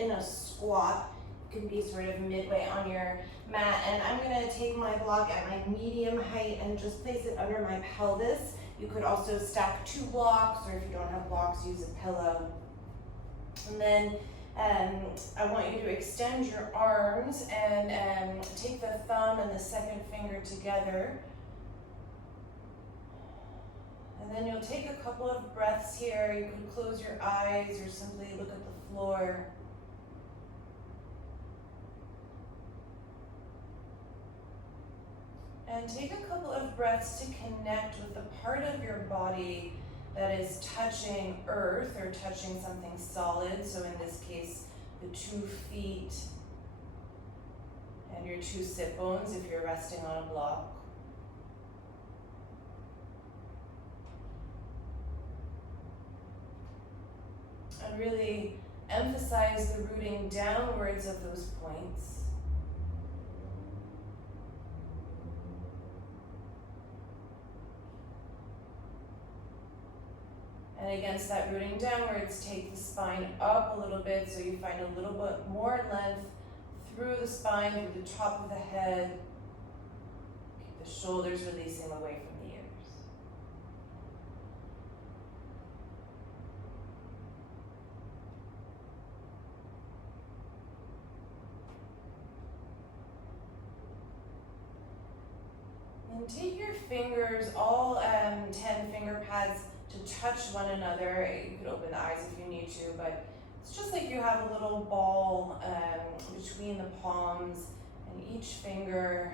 in a squat. You can be sort of midway on your mat, and I'm gonna take my block at my medium height and just place it under my pelvis. You could also stack 2 blocks, or if you don't have blocks, use a pillow. And then I want you to extend your arms and take the thumb and the second finger together. And then you'll take a couple of breaths here. You can close your eyes or simply look at the floor. And take a couple of breaths to connect with the part of your body that is touching earth or touching something solid. So in this case, the 2 feet and your 2 sit bones if you're resting on a block. And really emphasize the rooting downwards of those points. And against that rooting downwards, take the spine up a little bit so you find a little bit more length through the spine, through the top of the head. Keep the shoulders releasing away from the ears. And take your fingers, all 10 finger pads, to touch one another. You could open the eyes if you need to, but it's just like you have a little ball between the palms, and each finger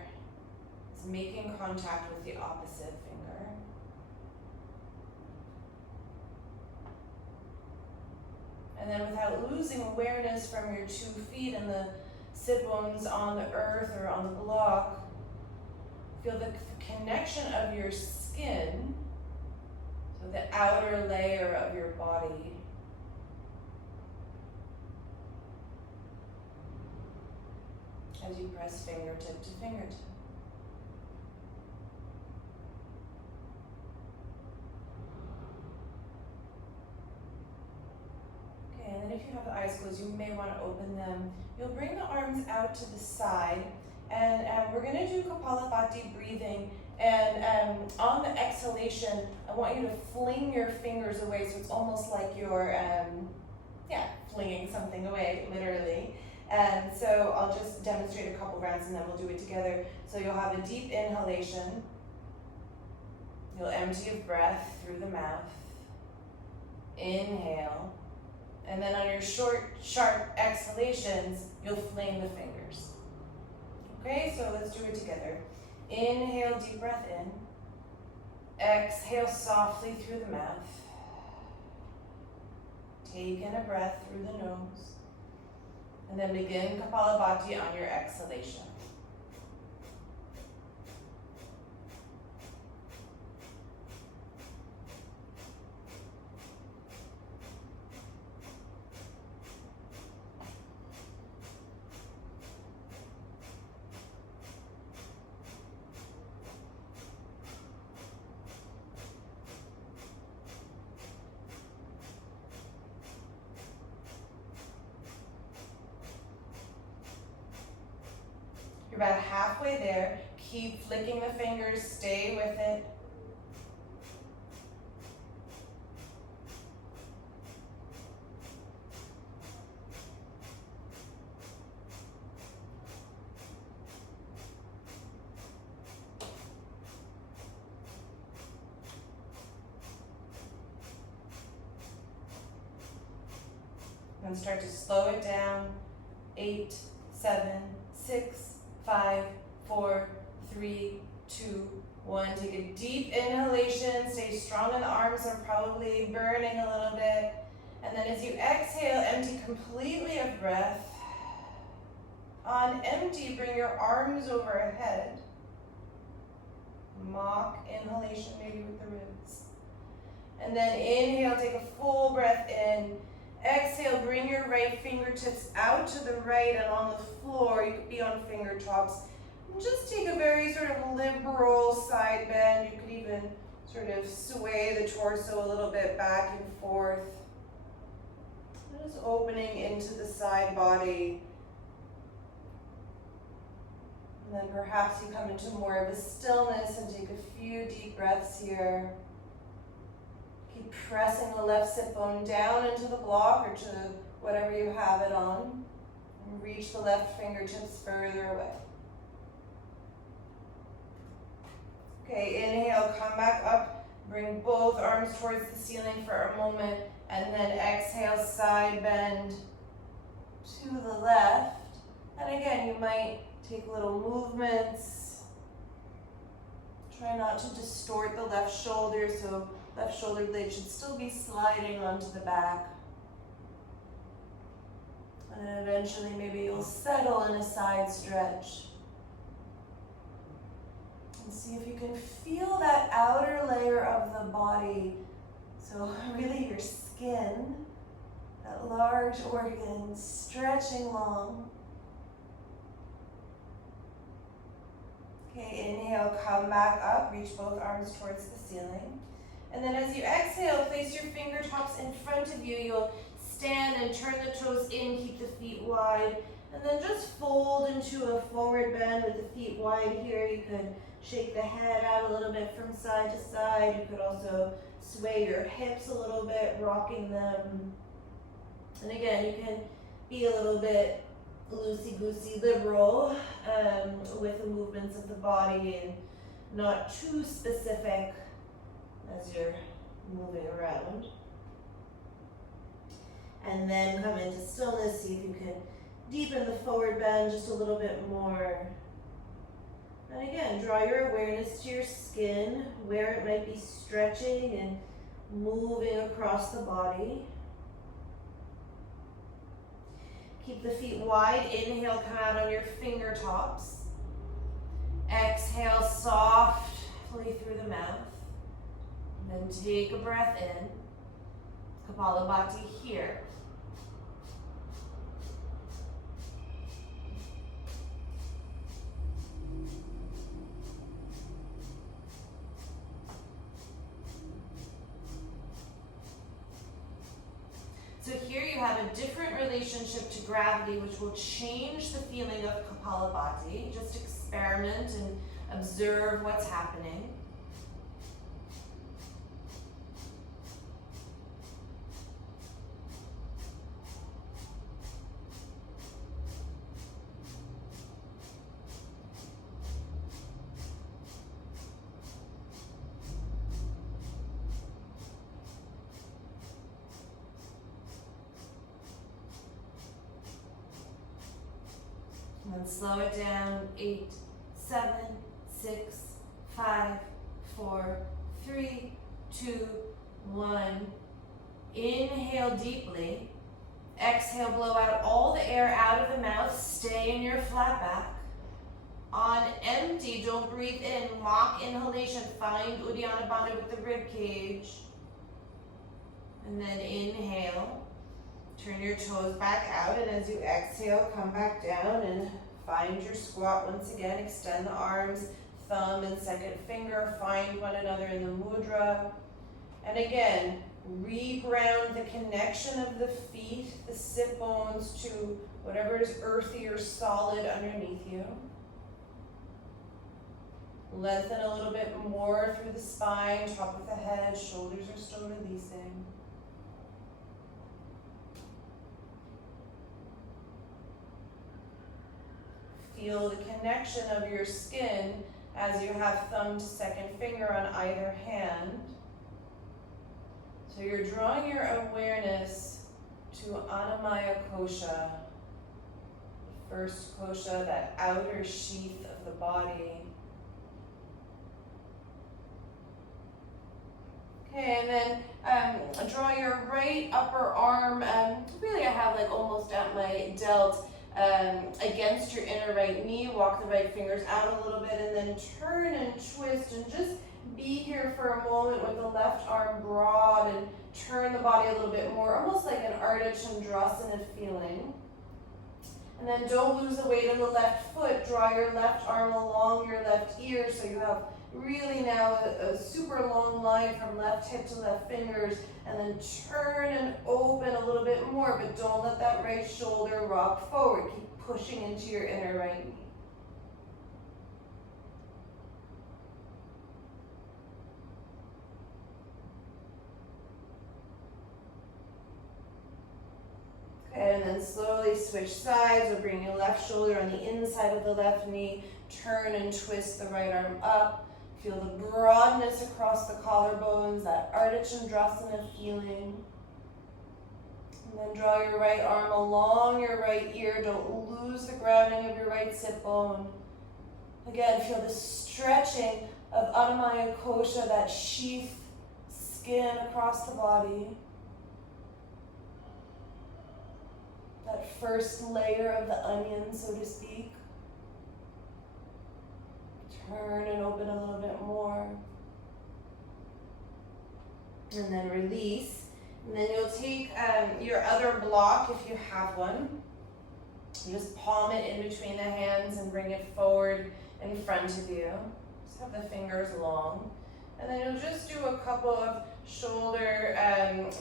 is making contact with the opposite finger. And then without losing awareness from your 2 feet and the sit bones on the earth or on the block, feel the connection of your skin, so the outer layer of your body. As you press fingertip to fingertip. Okay, and then if you have the eyes closed, you may want to open them. You'll bring the arms out to the side, and we're going to do Kapalabhati breathing. And on the exhalation, I want you to fling your fingers away, so it's almost like you're, flinging something away, literally. And so I'll just demonstrate a couple rounds and then we'll do it together. So you'll have a deep inhalation. You'll empty your breath through the mouth. Inhale. And then on your short, sharp exhalations, you'll fling the fingers. Okay, so let's do it together. Inhale, deep breath in. Exhale softly through the mouth. Take in a breath through the nose. And then begin Kapalabhati on your exhalation. You're about halfway there. Keep flicking the fingers, stay with it. And start to slow it down. 8, 7, 6, 5, 4, 3, 2, 1. Take a deep inhalation. Stay strong in the arms. Are probably burning a little bit. And then as you exhale, empty completely of breath. On empty, bring your arms overhead. Mock inhalation, maybe with the ribs. And then inhale, take a full breath in. Exhale, bring your right fingertips out to the right and on the floor. You could be on finger tops. And just take a very sort of liberal side bend. You could even sort of sway the torso a little bit back and forth. Just opening into the side body. And then perhaps you come into more of a stillness and take a few deep breaths here. Keep pressing the left sit bone down into the block or to whatever you have it on. And reach the left fingertips further away. Okay, inhale, come back up. Bring both arms towards the ceiling for a moment. And then exhale, side bend to the left. And again, you might take little movements. Try not to distort the left shoulder, so left shoulder blade should still be sliding onto the back. And then eventually maybe you'll settle in a side stretch. And see if you can feel that outer layer of the body. So really your skin, that large organ stretching long. Okay, inhale, come back up, reach both arms towards the ceiling. And then as you exhale, place your fingertips in front of you. You'll stand and turn the toes in, keep the feet wide. And then just fold into a forward bend with the feet wide here. You could shake the head out a little bit from side to side. You could also sway your hips a little bit, rocking them. And again, you can be a little bit loosey-goosey liberal with the movements of the body and not too specific as you're moving around. And then come into stillness, see if you can deepen the forward bend just a little bit more. And again, draw your awareness to your skin, where it might be stretching and moving across the body. Keep the feet wide. Inhale, come out on your fingertips. Exhale, softly through the mouth. And then take a breath in. Kapalabhati here. So here you have a different relationship to gravity, which will change the feeling of Kapalabhati. Just experiment and observe what's happening. And slow it down. 8, 7, 6, 5, 4, 3, 2, 1. Inhale deeply. Exhale, blow out all the air out of the mouth. Stay in your flat back. On empty, don't breathe in. Mock inhalation. Find Uddiyana Bandha with the rib cage. And then inhale. Turn your toes back out, and as you exhale, come back down and find your squat once again. Extend the arms, thumb and second finger, find one another in the mudra. And again, reground the connection of the feet, the sit bones, to whatever is earthy or solid underneath you. Lengthen a little bit more through the spine, top of the head, shoulders are still releasing. Feel the connection of your skin as you have thumb to second finger on either hand. So you're drawing your awareness to Annamaya Kosha, the first kosha, that outer sheath of the body. Okay, and then draw your right upper arm, really I have like almost at my delt, against your inner right knee. Walk the right fingers out a little bit and then turn and twist and just be here for a moment with the left arm broad and turn the body a little bit more, almost like an Ardha Chandrasana feeling. And then don't lose the weight on the left foot. Draw your left arm along your left ear so you have really now a super long line from left hip to left fingers, and then turn and open a little bit more, but don't let that right shoulder rock forward. Keep pushing into your inner right knee. Okay, and then slowly switch sides. We'll bring your left shoulder on the inside of the left knee. Turn and twist the right arm up. Feel the broadness across the collarbones, that Ardha Chandrasana feeling. And then draw your right arm along your right ear. Don't lose the grounding of your right sit bone. Again, feel the stretching of Annamaya Kosha, that sheath skin across the body. That first layer of the onion, so to speak. Turn and open a little bit more. And then release. And then you'll take your other block, if you have one. You just palm it in between the hands and bring it forward in front of you. Just have the fingers long. And then you'll just do a couple of shoulder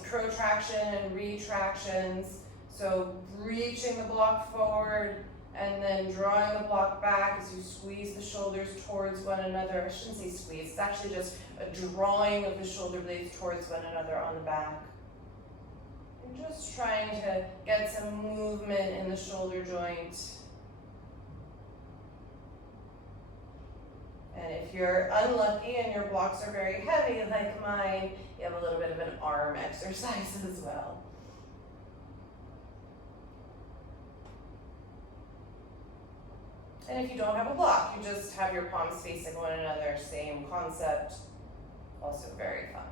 protraction and retractions. So reaching the block forward and then drawing the block back as you squeeze the shoulders towards one another. I shouldn't say squeeze, it's actually just a drawing of the shoulder blades towards one another on the back. And just trying to get some movement in the shoulder joint. And if you're unlucky and your blocks are very heavy like mine, you have a little bit of an arm exercise as well. And if you don't have a block, you just have your palms facing one another, same concept, also very fun.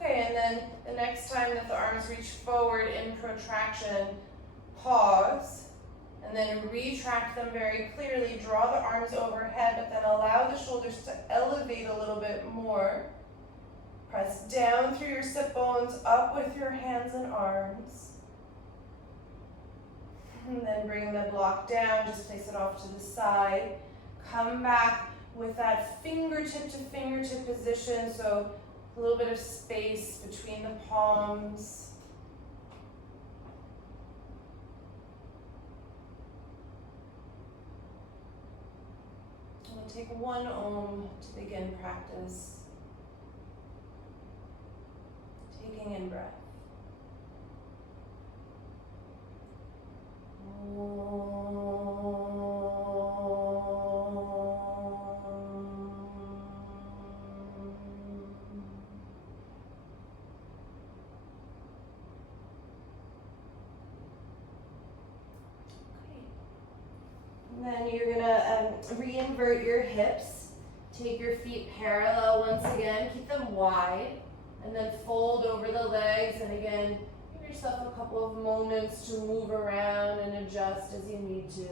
Okay, and then the next time that the arms reach forward in protraction, pause, and then retract them very clearly. Draw the arms overhead, but then allow the shoulders to elevate a little bit more. Press down through your sit bones, up with your hands and arms. And then bring the block down, just place it off to the side. Come back with that fingertip to fingertip position, so a little bit of space between the palms. And we'll take one Om to begin practice. Taking in breath. And then you're gonna re-invert your hips. Take your feet parallel once again. Keep them wide. And then fold over the legs. And again, give yourself a couple of moments to move around and adjust as you need to.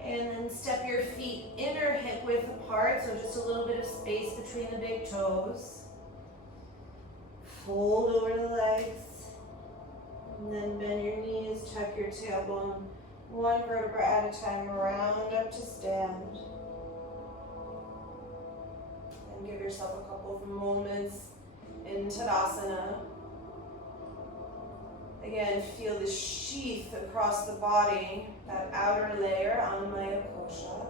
And then step your feet inner hip width apart, so just a little bit of space between the big toes. Fold over the legs. And then bend your knees, tuck your tailbone. One vertebra at a time, round up to stand. And give yourself a couple of moments in Tadasana. Again, feel the sheath across the body, that outer layer, Annamaya Kosha.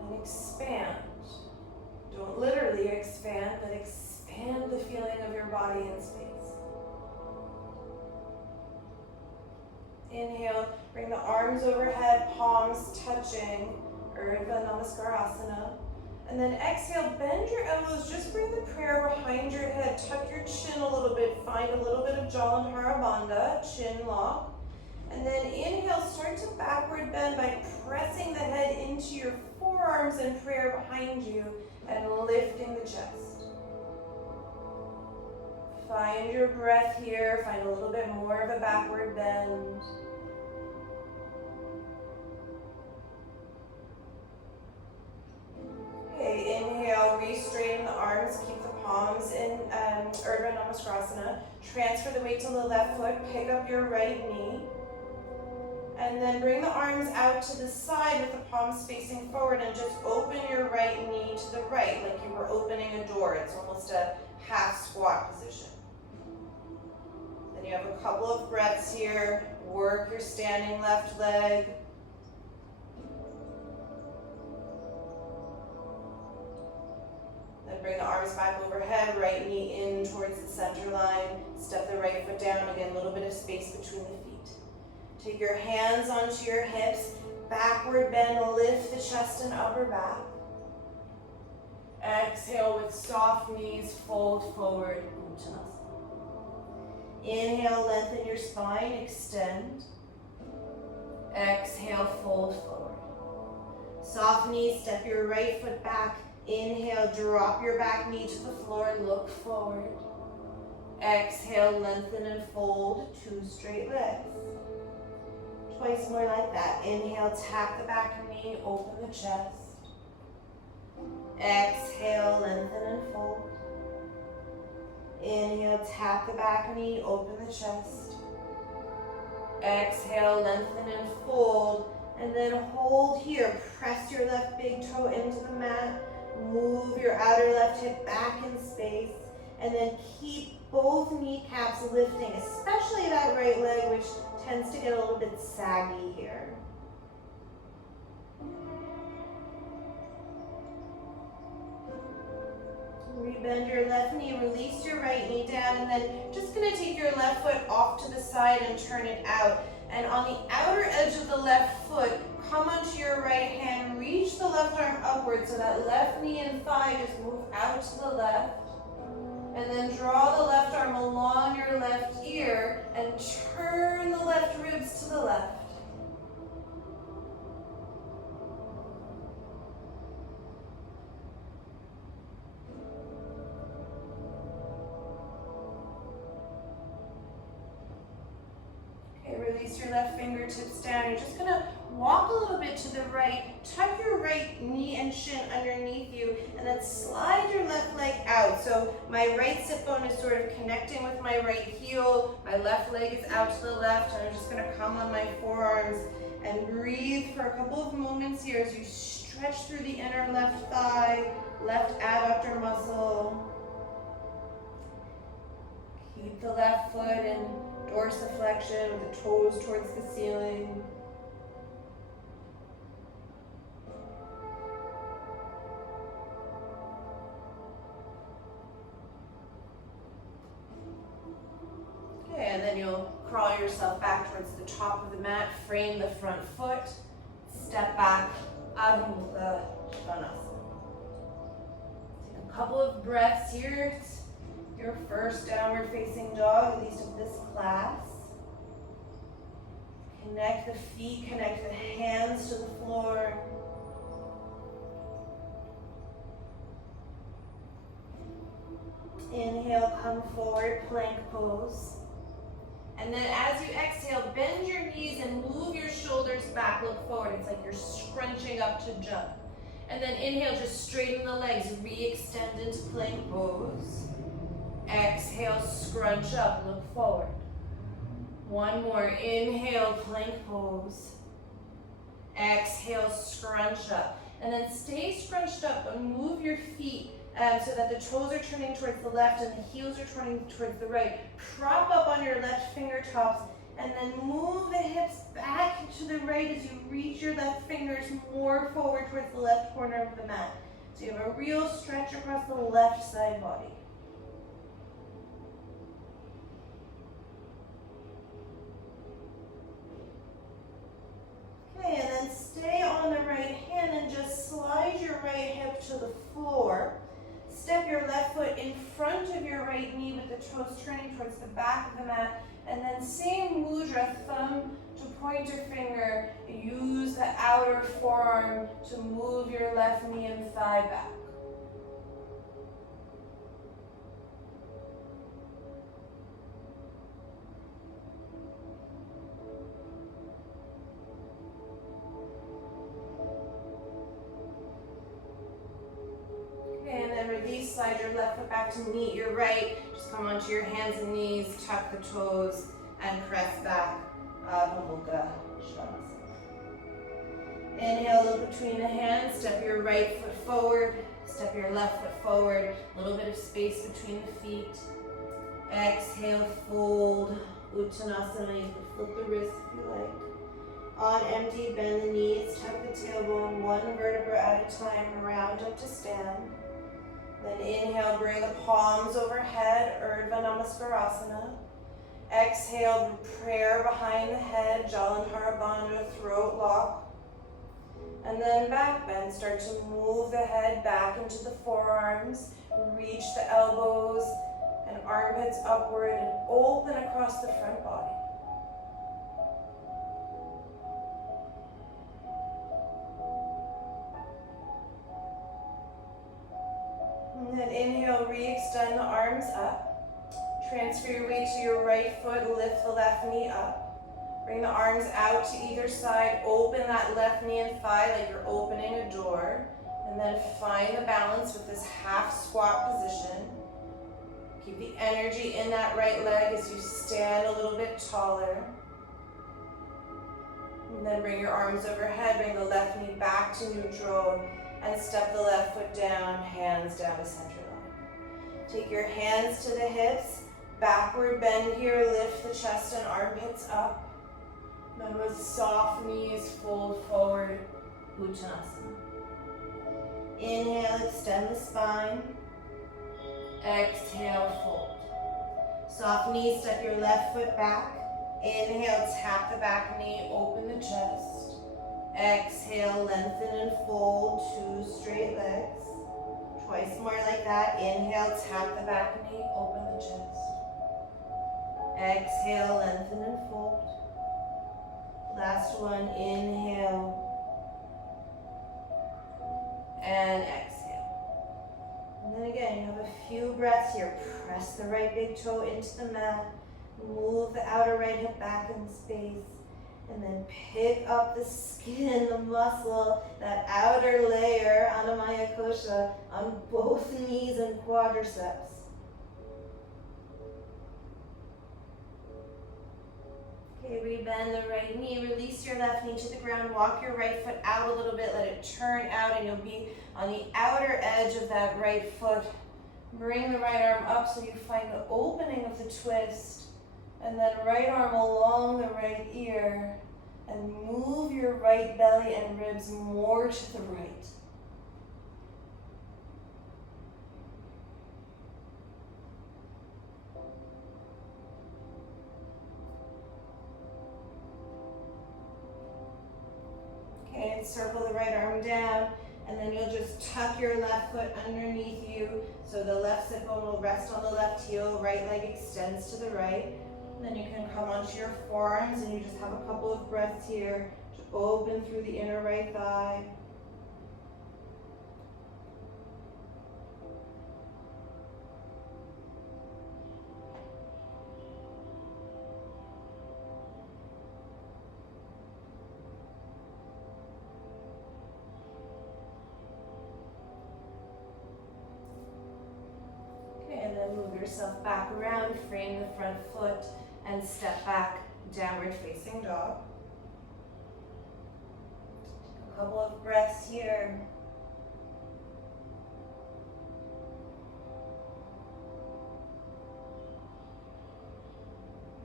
And expand. Don't literally expand, but expand the feeling of your body in space. Inhale, bring the arms overhead, palms touching, Urdhva Namaskarasana. And then exhale, bend your elbows, just bring the prayer behind your head, tuck your chin a little bit, find a little bit of Jalandhara Bandha, chin lock. And then inhale, start to backward bend by pressing the head into your forearms and prayer behind you and lifting the chest. Find your breath here, find a little bit more of a backward bend. Chaturanga Namaskar. Transfer the weight to the left foot, pick up your right knee, and then bring the arms out to the side with the palms facing forward and just open your right knee to the right like you were opening a door. It's almost a half squat position. Then you have a couple of breaths here. Work your standing left leg. Then bring the arms back overhead, right knee in towards the center line. Step the right foot down. Again, a little bit of space between the feet. Take your hands onto your hips. Backward bend, lift the chest and upper back. Exhale with soft knees, fold forward. Inhale, lengthen your spine, extend. Exhale, fold forward. Soft knees, step your right foot back. Inhale, drop your back knee to the floor, look forward. Exhale, lengthen and fold, 2 straight legs. Twice more like that. Inhale, tap the back knee, open the chest. Exhale, lengthen and fold. Inhale, tap the back knee, open the chest. Exhale, lengthen and fold. And then hold here. Press your left big toe into the mat. Move your outer left hip back in space. And then keep both kneecaps lifting, especially that right leg, which tends to get a little bit saggy here. Rebend your left knee, release your right knee down, and then just gonna take your left foot off to the side and turn it out. And on the outer edge of the left foot, come onto your right hand, reach the left arm upward so that left knee and thigh just move out to the left. And then draw the left arm along your left ear and turn the left ribs to the left. Release your left fingertips down. You're just gonna walk a little bit to the right, tuck your right knee and shin underneath you, and then slide your left leg out. So my right sit bone is sort of connecting with my right heel. My left leg is out to the left, and I'm just gonna come on my forearms and breathe for a couple of moments here as you stretch through the inner left thigh, left adductor muscle. Keep the left foot in dorsiflexion with the toes towards the ceiling. Okay, and then you'll crawl yourself back towards the top of the mat, frame the front foot, step back, Adho Mukha Svanasana. Take a couple of breaths here. It's your first downward facing dog, at least of this class. Connect the feet, connect the hands to the floor. Inhale, come forward, plank pose. And then as you exhale, bend your knees and move your shoulders back, look forward. It's like you're scrunching up to jump. And then inhale, just straighten the legs, re-extend into plank pose. Exhale, scrunch up, look forward. One more, inhale, plank pose. Exhale, scrunch up. And then stay scrunched up, but move your feet so that the toes are turning towards the left and the heels are turning towards the right. Prop up on your left fingertips and then move the hips back to the right as you reach your left fingers more forward towards the left corner of the mat. So you have a real stretch across the left side body. Okay, and then stay on the right hand and just slide your right hip to the floor. Step your left foot in front of your right knee with the toes turning towards the back of the mat. And then same mudra, thumb to pointer finger. Use the outer forearm to move your left knee and thigh back. slide your left foot back to meet your right. Just come onto your hands and knees, tuck the toes, and press back. Adho Mukha Svanasana. Inhale, look between the hands, step your right foot forward, step your left foot forward, a little bit of space between the feet. Exhale, fold, Uttanasana, you can flip the wrists if you like. On empty, bend the knees, tuck the tailbone, one vertebra at a time, round up to stand. Then inhale, bring the palms overhead, Urdhva Namaskarasana. Exhale, prayer behind the head, Jalandhara Bandha, throat lock. And then back bend, start to move the head back into the forearms, reach the elbows and armpits upward and open across the front body. And then inhale, re-extend the arms up. Transfer your weight to your right foot, lift the left knee up. Bring the arms out to either side, open that left knee and thigh like you're opening a door. And then find the balance with this half squat position. Keep the energy in that right leg as you stand a little bit taller. And then bring your arms overhead, bring the left knee back to neutral, and step the left foot down, hands down to center line. Take your hands to the hips, backward bend here, lift the chest and armpits up. Then with soft knees, fold forward, Uttanasana. Inhale, extend the spine. Exhale, fold. Soft knees, step your left foot back. Inhale, tap the back knee, open the chest. Exhale, lengthen and fold, 2 straight legs. Twice more like that. Inhale, tap the back knee, open the chest. Exhale, lengthen and fold. Last one, inhale. And exhale. And then again, you have a few breaths here. Press the right big toe into the mat. Move the outer right hip back in space. And then pick up the skin, the muscle, that outer layer, Annamaya Kosha, on both knees and quadriceps. Okay, rebend the right knee, release your left knee to the ground, walk your right foot out a little bit, let it turn out, and you'll be on the outer edge of that right foot. Bring the right arm up so you find the opening of the twist, and then right arm along the right ear, and move your right belly and ribs more to the right. Okay, and circle the right arm down, and then you'll just tuck your left foot underneath you, so the left sit bone will rest on the left heel, right leg extends to the right. And then you can come onto your forearms, and you just have a couple of breaths here to open through the inner right thigh. And then move yourself back around, frame the front foot, and step back, downward facing dog. Take a couple of breaths here.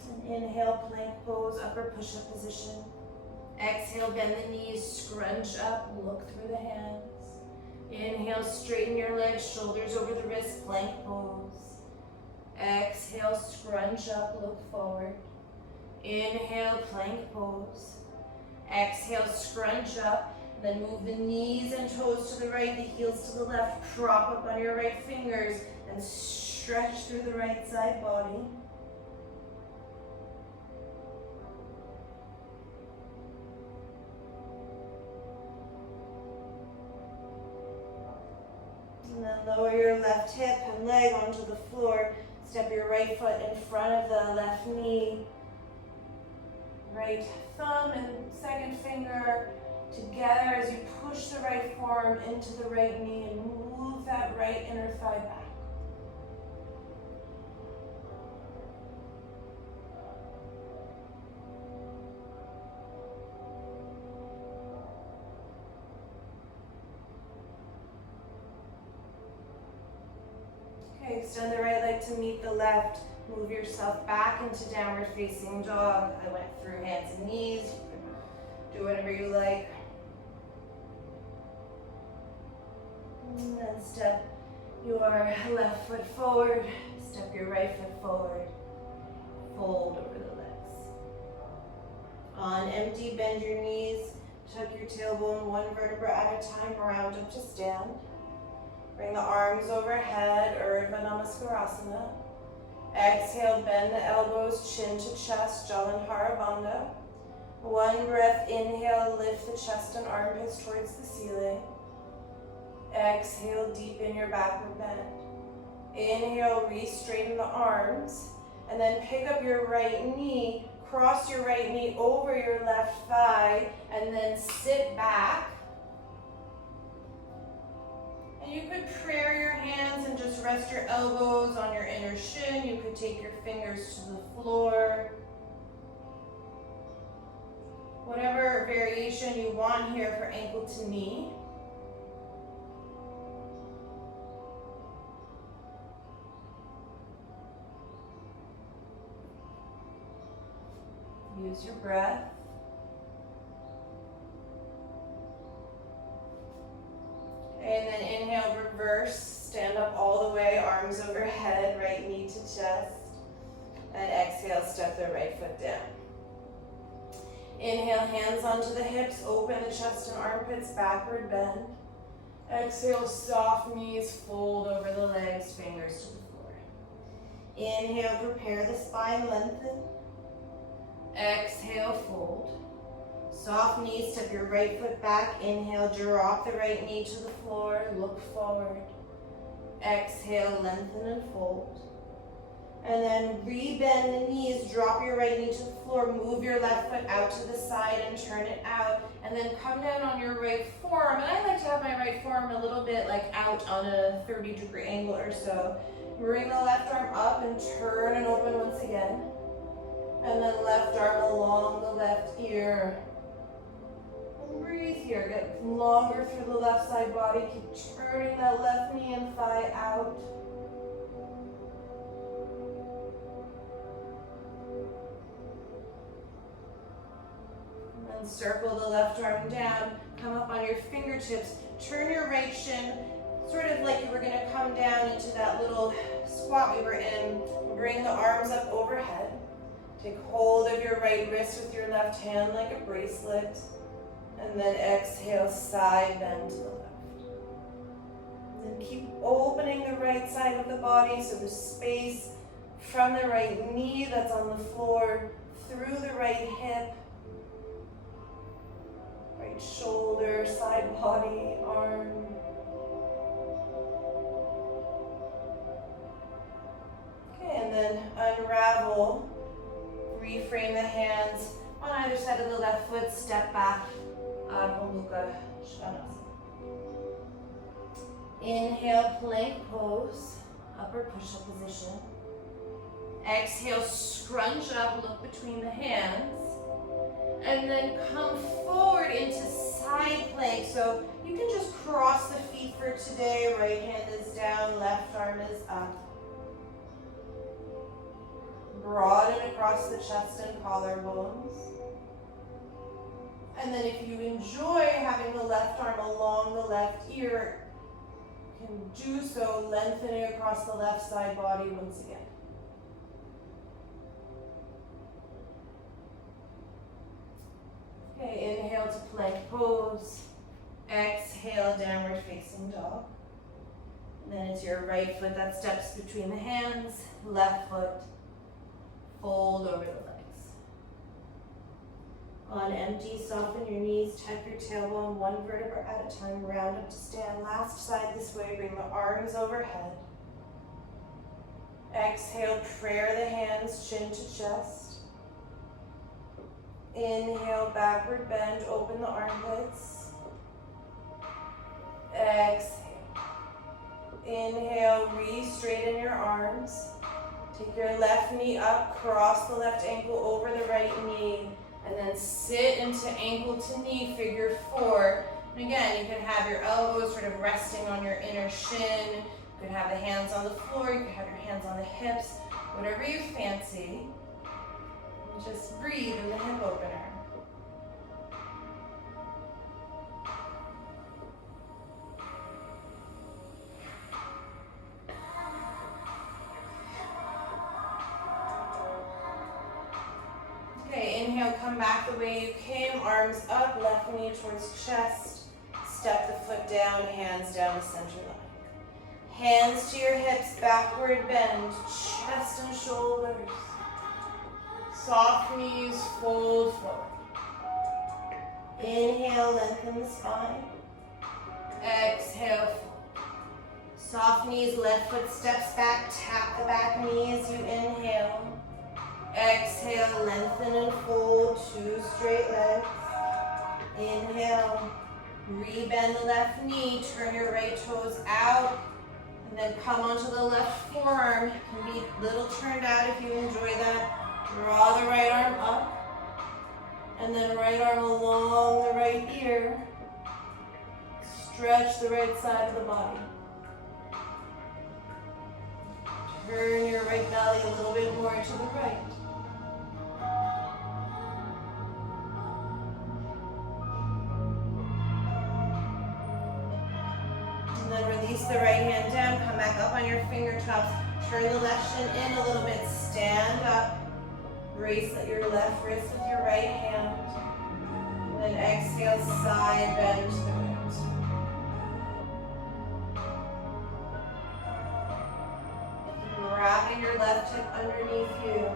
And inhale, plank pose, upper push-up position. Exhale, bend the knees, scrunch up, look through the hands. Inhale, straighten your legs, shoulders over the wrists, plank pose. Exhale, scrunch up, look forward. Inhale, plank pose. Exhale, scrunch up, then move the knees and toes to the right, the heels to the left, prop up on your right fingers, and stretch through the right side body. And then lower your left hip and leg onto the floor. Step your right foot in front of the left knee. Right thumb and second finger together as you push the right forearm into the right knee and move that right inner thigh back. Okay, extend the right leg to meet the left. Move yourself back into downward facing dog. I went through hands and knees. You can do whatever you like. And then step your left foot forward. Step your right foot forward. Fold over the legs. On empty, bend your knees. Tuck your tailbone one vertebra at a time. Round up to stand. Bring the arms overhead, Urdhva Namaskar. Exhale, bend the elbows, chin to chest, Jalandhara Bandha. One breath, inhale, lift the chest and armpits towards the ceiling. Exhale, deepen your backward bend. Inhale, re-straighten the arms. And then pick up your right knee, cross your right knee over your left thigh, and then sit back. And you could prayer your hands and just rest your elbows on your inner shin. You could take your fingers to the floor. Whatever variation you want here for ankle to knee. Use your breath. And then inhale, reverse, stand up all the way, arms overhead, right knee to chest. And exhale, step the right foot down. Inhale, hands onto the hips, open the chest and armpits, backward bend. Exhale, soft knees, fold over the legs, fingers to the floor. Inhale, prepare the spine, lengthen. Exhale, fold. Soft knees, step your right foot back. Inhale, drop the right knee to the floor, look forward. Exhale, lengthen and fold. And then re-bend the knees, drop your right knee to the floor, move your left foot out to the side and turn it out. And then come down on your right forearm. And I like to have my right forearm a little bit like out on a 30-degree angle or so. Bring the left arm up and turn and open once again. And then left arm along the left ear. And breathe here, get longer through the left side body. Keep turning that left knee and thigh out. And then circle the left arm down, come up on your fingertips, turn your right shin, sort of like you were gonna come down into that little squat we were in. Bring the arms up overhead. Take hold of your right wrist with your left hand like a bracelet. And then exhale, side bend to the left. And then keep opening the right side of the body so the space from the right knee that's on the floor through the right hip, right shoulder, side body, arm. Okay, and then unravel. Reframe the hands on either side of the left foot, step back, Adho Mukha Svanasana. Inhale, plank pose, upper push-up position. Exhale, scrunch up, look between the hands. And then come forward into side plank. So you can just cross the feet for today. Right hand is down, left arm is up. Broaden across the chest and collarbones. And then if you enjoy having the left arm along the left ear, you can do so, lengthening across the left side body once again. Okay, inhale to plank pose. Exhale, downward facing dog. And then it's your right foot that steps between the hands, left foot. Fold over the legs. On empty, soften your knees, tuck your tailbone one vertebra at a time, round up to stand. Last side this way, bring the arms overhead. Exhale, prayer the hands, chin to chest. Inhale, backward bend, open the armpits. Exhale. Inhale, re-straighten your arms. Take your left knee up, cross the left ankle over the right knee, and then sit into ankle to knee, figure four. And again, you can have your elbows sort of resting on your inner shin. You can have the hands on the floor, you can have your hands on the hips, whatever you fancy. Just breathe in the hip opener. Okay, inhale, come back the way you came, arms up, left knee towards chest. Step the foot down, hands down the center line. Hands to your hips, backward bend, chest and shoulders. Soft knees, fold forward. Inhale, lengthen the spine. Exhale, fold. Soft knees, left foot steps back, tap the back knee as you inhale. Exhale, lengthen and fold, 2 straight legs. Inhale, rebend the left knee, turn your right toes out, and then come onto the left forearm. It can be a little turned out if you enjoy that. Draw the right arm up, and then right arm along the right ear. Stretch the right side of the body. Turn your right belly a little bit more to the right. And then release the right hand down, come back up on your fingertips. Turn the left shin in a little bit, stand up. Bracelet your left wrist with your right hand. And then exhale, side bend to the right. Wrapping your left hip underneath you.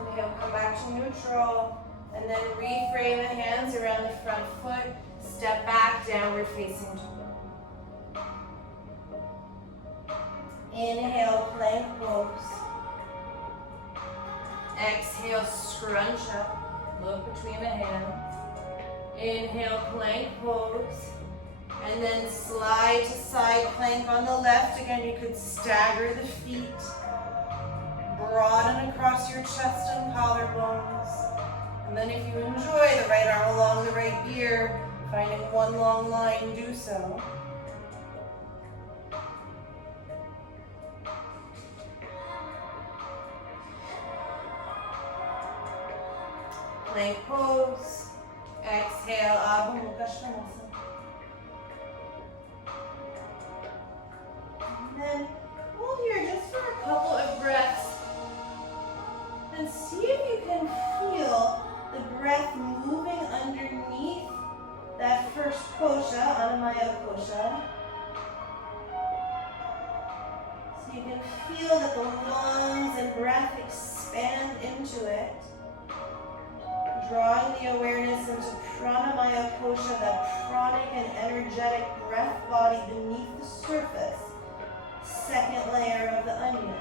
Inhale, come back to neutral. And then reframe the hands around the front foot. Step back, downward facing dog. Inhale, plank pose. Exhale, scrunch up. Look between the hands. Inhale, plank pose. And then slide to side plank on the left. Again, you could stagger the feet. Broaden across your chest and collarbones. And then if you enjoy the right arm along the right ear, finding one long line, do so. Plank pose. Exhale, Adho Mukha Svanasana. And then hold here just for a couple of breaths. And see if you can feel the breath moving underneath that first kosha, Anamaya kosha. So you can feel that the lungs and breath expand into it. Drawing the awareness into pranamaya kosha, that pranic and energetic breath body beneath the surface. Second layer of the onion.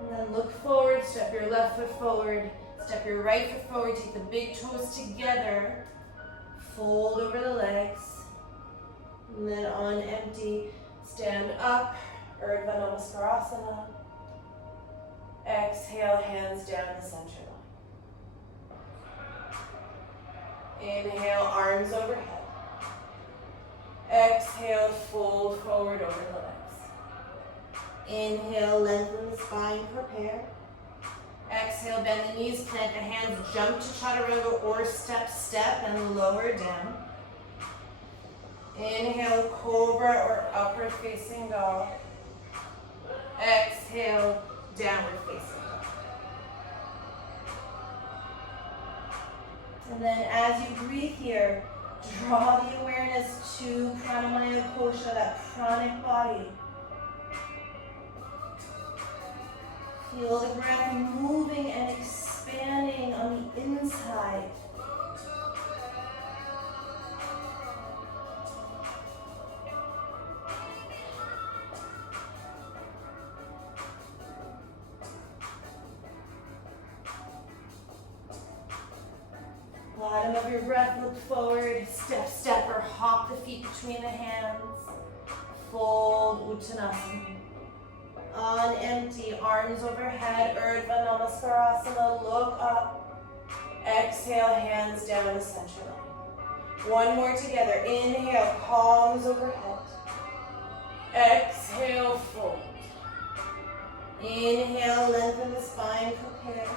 And then look forward, step your left foot forward, step your right foot forward, take the big toes together, fold over the legs, and then on empty, stand up, Urdhva Namaskarasana. Exhale, hands down the center line. Inhale, arms overhead. Exhale, fold forward over the legs. Inhale, lengthen the spine, prepare. Exhale, bend the knees, plant the hands, jump to chaturanga or step, and lower down. Inhale, cobra or upward facing dog. Exhale, downward facing dog. And then as you breathe here, draw the awareness to pranamaya kosha, that pranic body. Feel the breath moving and expanding on the inside. Bottom of your breath, look forward, step or hop the feet between the hands. Fold Uttanasana. On empty, arms overhead, Urdhva Namaskarasana, look up. Exhale, hands down the center line. One more together. Inhale, palms overhead. Exhale, fold. Inhale, lengthen the spine, prepare.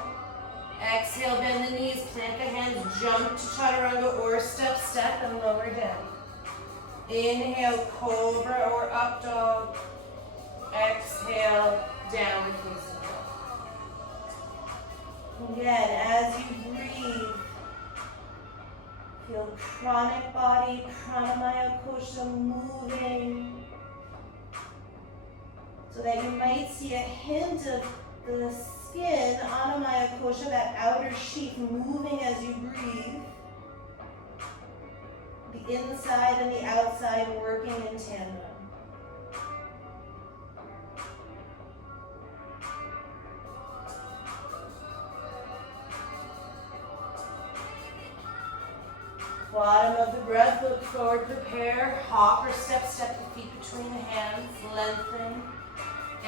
Exhale, bend the knees, plant the hands, jump to chaturanga or step, step, and lower down. Inhale, cobra or up dog. Exhale, down facing dog. Again, as you breathe, feel pranic body, pranamaya kosha moving, so that you might see a hint of the skin, Annamaya kosha, that outer sheath moving as you breathe. The inside and the outside working in tandem. Bottom of the breath, look forward, prepare. Hop or step, step the feet between the hands, lengthen.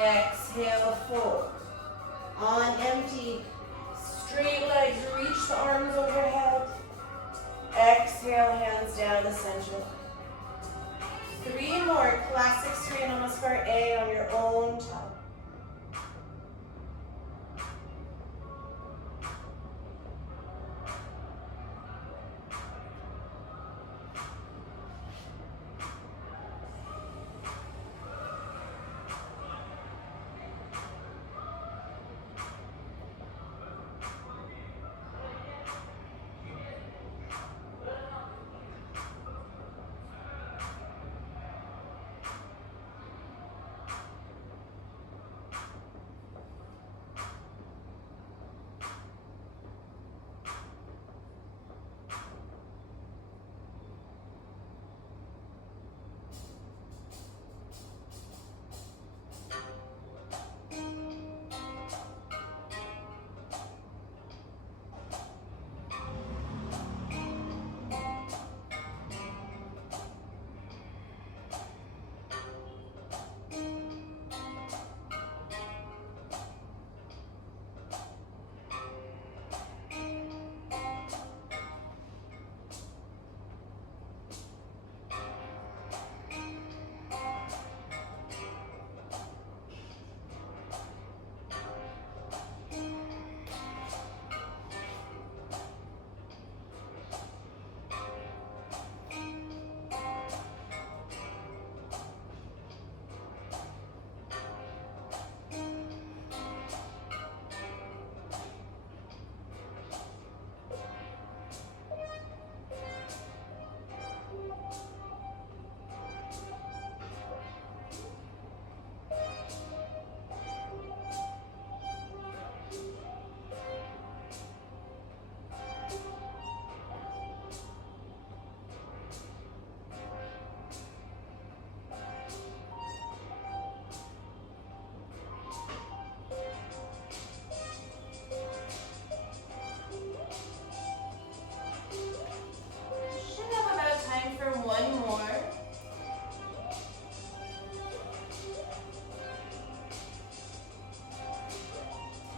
Exhale, fold. On empty, straight legs, reach the arms overhead. Exhale, hands down the center line. 3 more, classic Surya Namaskar A on your own time.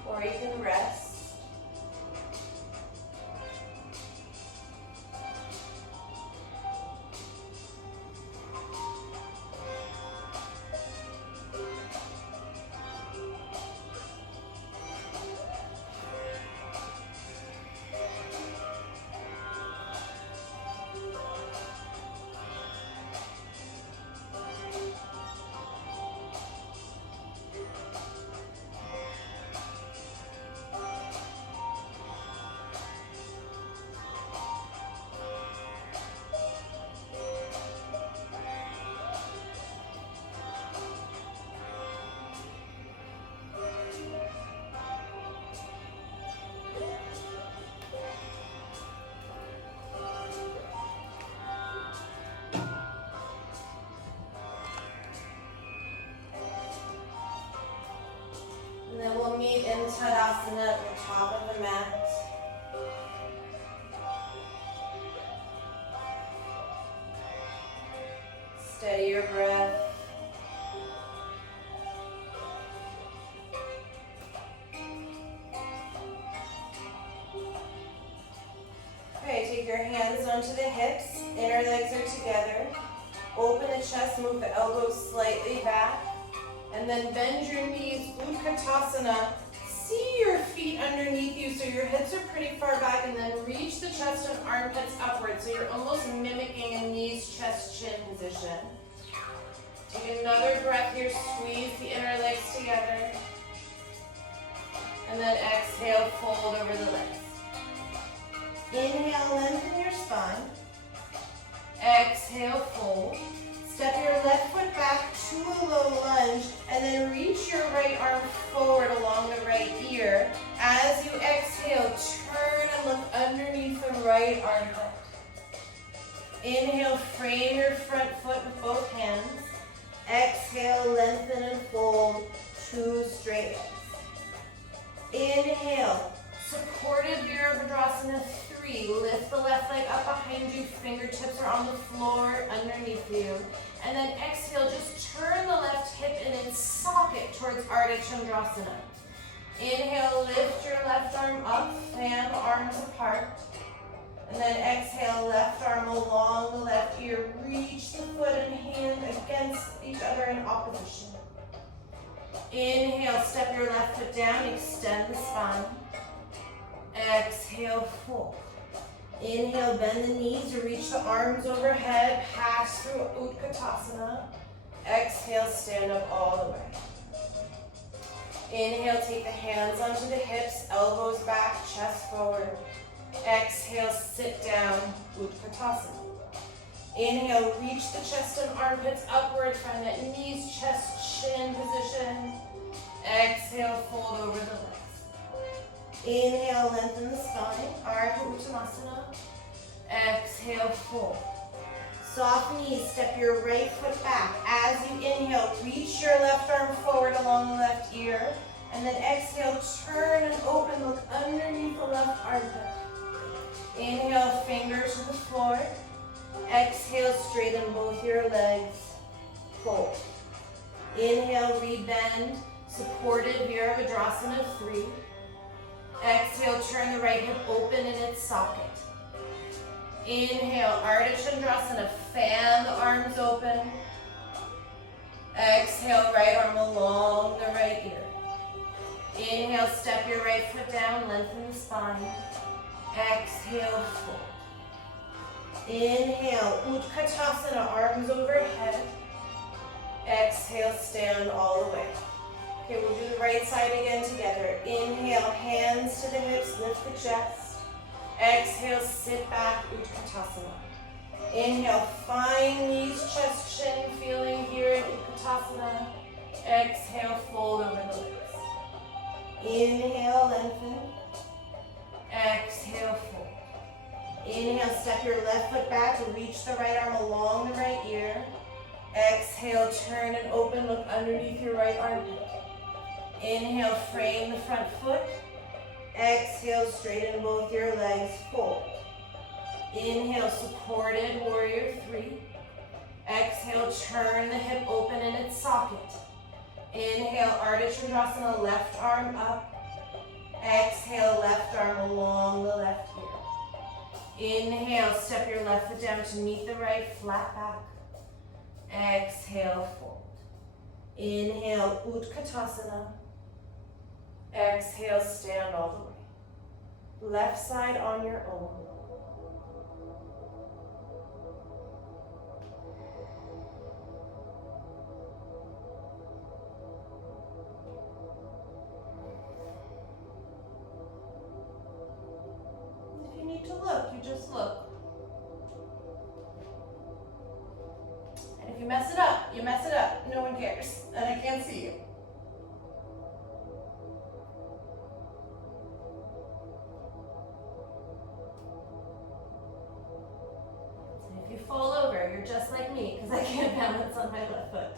Or you can rest. And then we'll meet in Tadasana at the top of the mat. Steady your breath. your hands onto the hips, inner legs are together. Open the chest, move the elbows slightly back. And then bend your knees, Utkatasana. See your feet underneath you so your hips are pretty far back, and then reach the chest and armpits upward. So you're almost mimicking a knees, chest, chin position. Take another breath here, squeeze the inner legs together. And then exhale, fold over the legs. Inhale, lengthen your spine. Exhale, fold. Step your left foot back to a low lunge, and then reach your right arm forward along the right ear. As you exhale, turn and look underneath the right armpit. Inhale, frame your front foot with both hands. Exhale, lengthen and fold, two straight legs. Inhale, supported Virabhadrasana 3. Lift the left leg up behind you, fingertips are on the floor underneath you. And then exhale, just turn the left hip in its socket towards Ardha Chandrasana. Inhale, lift your left arm up, fan the arms apart. And then exhale, left arm along the left ear. Reach the foot and hand against each other in opposition. Inhale, step your left foot down, extend the spine. Exhale, fold. Inhale, bend the knees to reach the arms overhead, pass through Utkatasana. Exhale, stand up all the way. Inhale, take the hands onto the hips, elbows back, chest forward. Exhale, sit down, Utkatasana. Inhale, reach the chest and armpits upward, find that knees, chest, chin position. Exhale, fold over the legs. Inhale, lengthen the spine, Ardha Uttanasana. Exhale, fold. Soft knees, step your right foot back. As you inhale, reach your left arm forward along the left ear. And then exhale, turn and open, look underneath the left armpit. Inhale, fingers to the floor. Exhale, straighten both your legs. Fold. Inhale, rebend, supported Virabhadrasana 3. Exhale, turn the right hip open in its socket. Inhale, Ardha Chandrasana, fan the arms open. Exhale, right arm along the right ear. Inhale, step your right foot down, lengthen the spine. Exhale, fold. Inhale, Utkatasana, arms overhead. Exhale, stand all the way. Okay, we'll do the right side again together. Inhale, hands to the hips, lift the chest. Exhale, sit back, Utkatasana. Inhale, find knees, chest, chin, feeling here in Utkatasana. Exhale, fold over the legs. Inhale, lengthen. Exhale, fold. Inhale, step your left foot back and reach the right arm along the right ear. Exhale, turn and open, look underneath your right armpit. Inhale, frame the front foot. Exhale, straighten both your legs, fold. Inhale, supported warrior 3. Exhale, turn the hip open in its socket. Inhale, Ardha Chandrasana, left arm up. Exhale, left arm along the left ear. Inhale, step your left foot down to meet the right, flat back. Exhale, fold. Inhale, Utkatasana. Exhale, stand all the way. Left side on your own. If you need to look, you just look. And if you mess it up, you mess it up. No one cares, and I can't see you. If you fall over, you're just like me, because I can't balance on my left foot.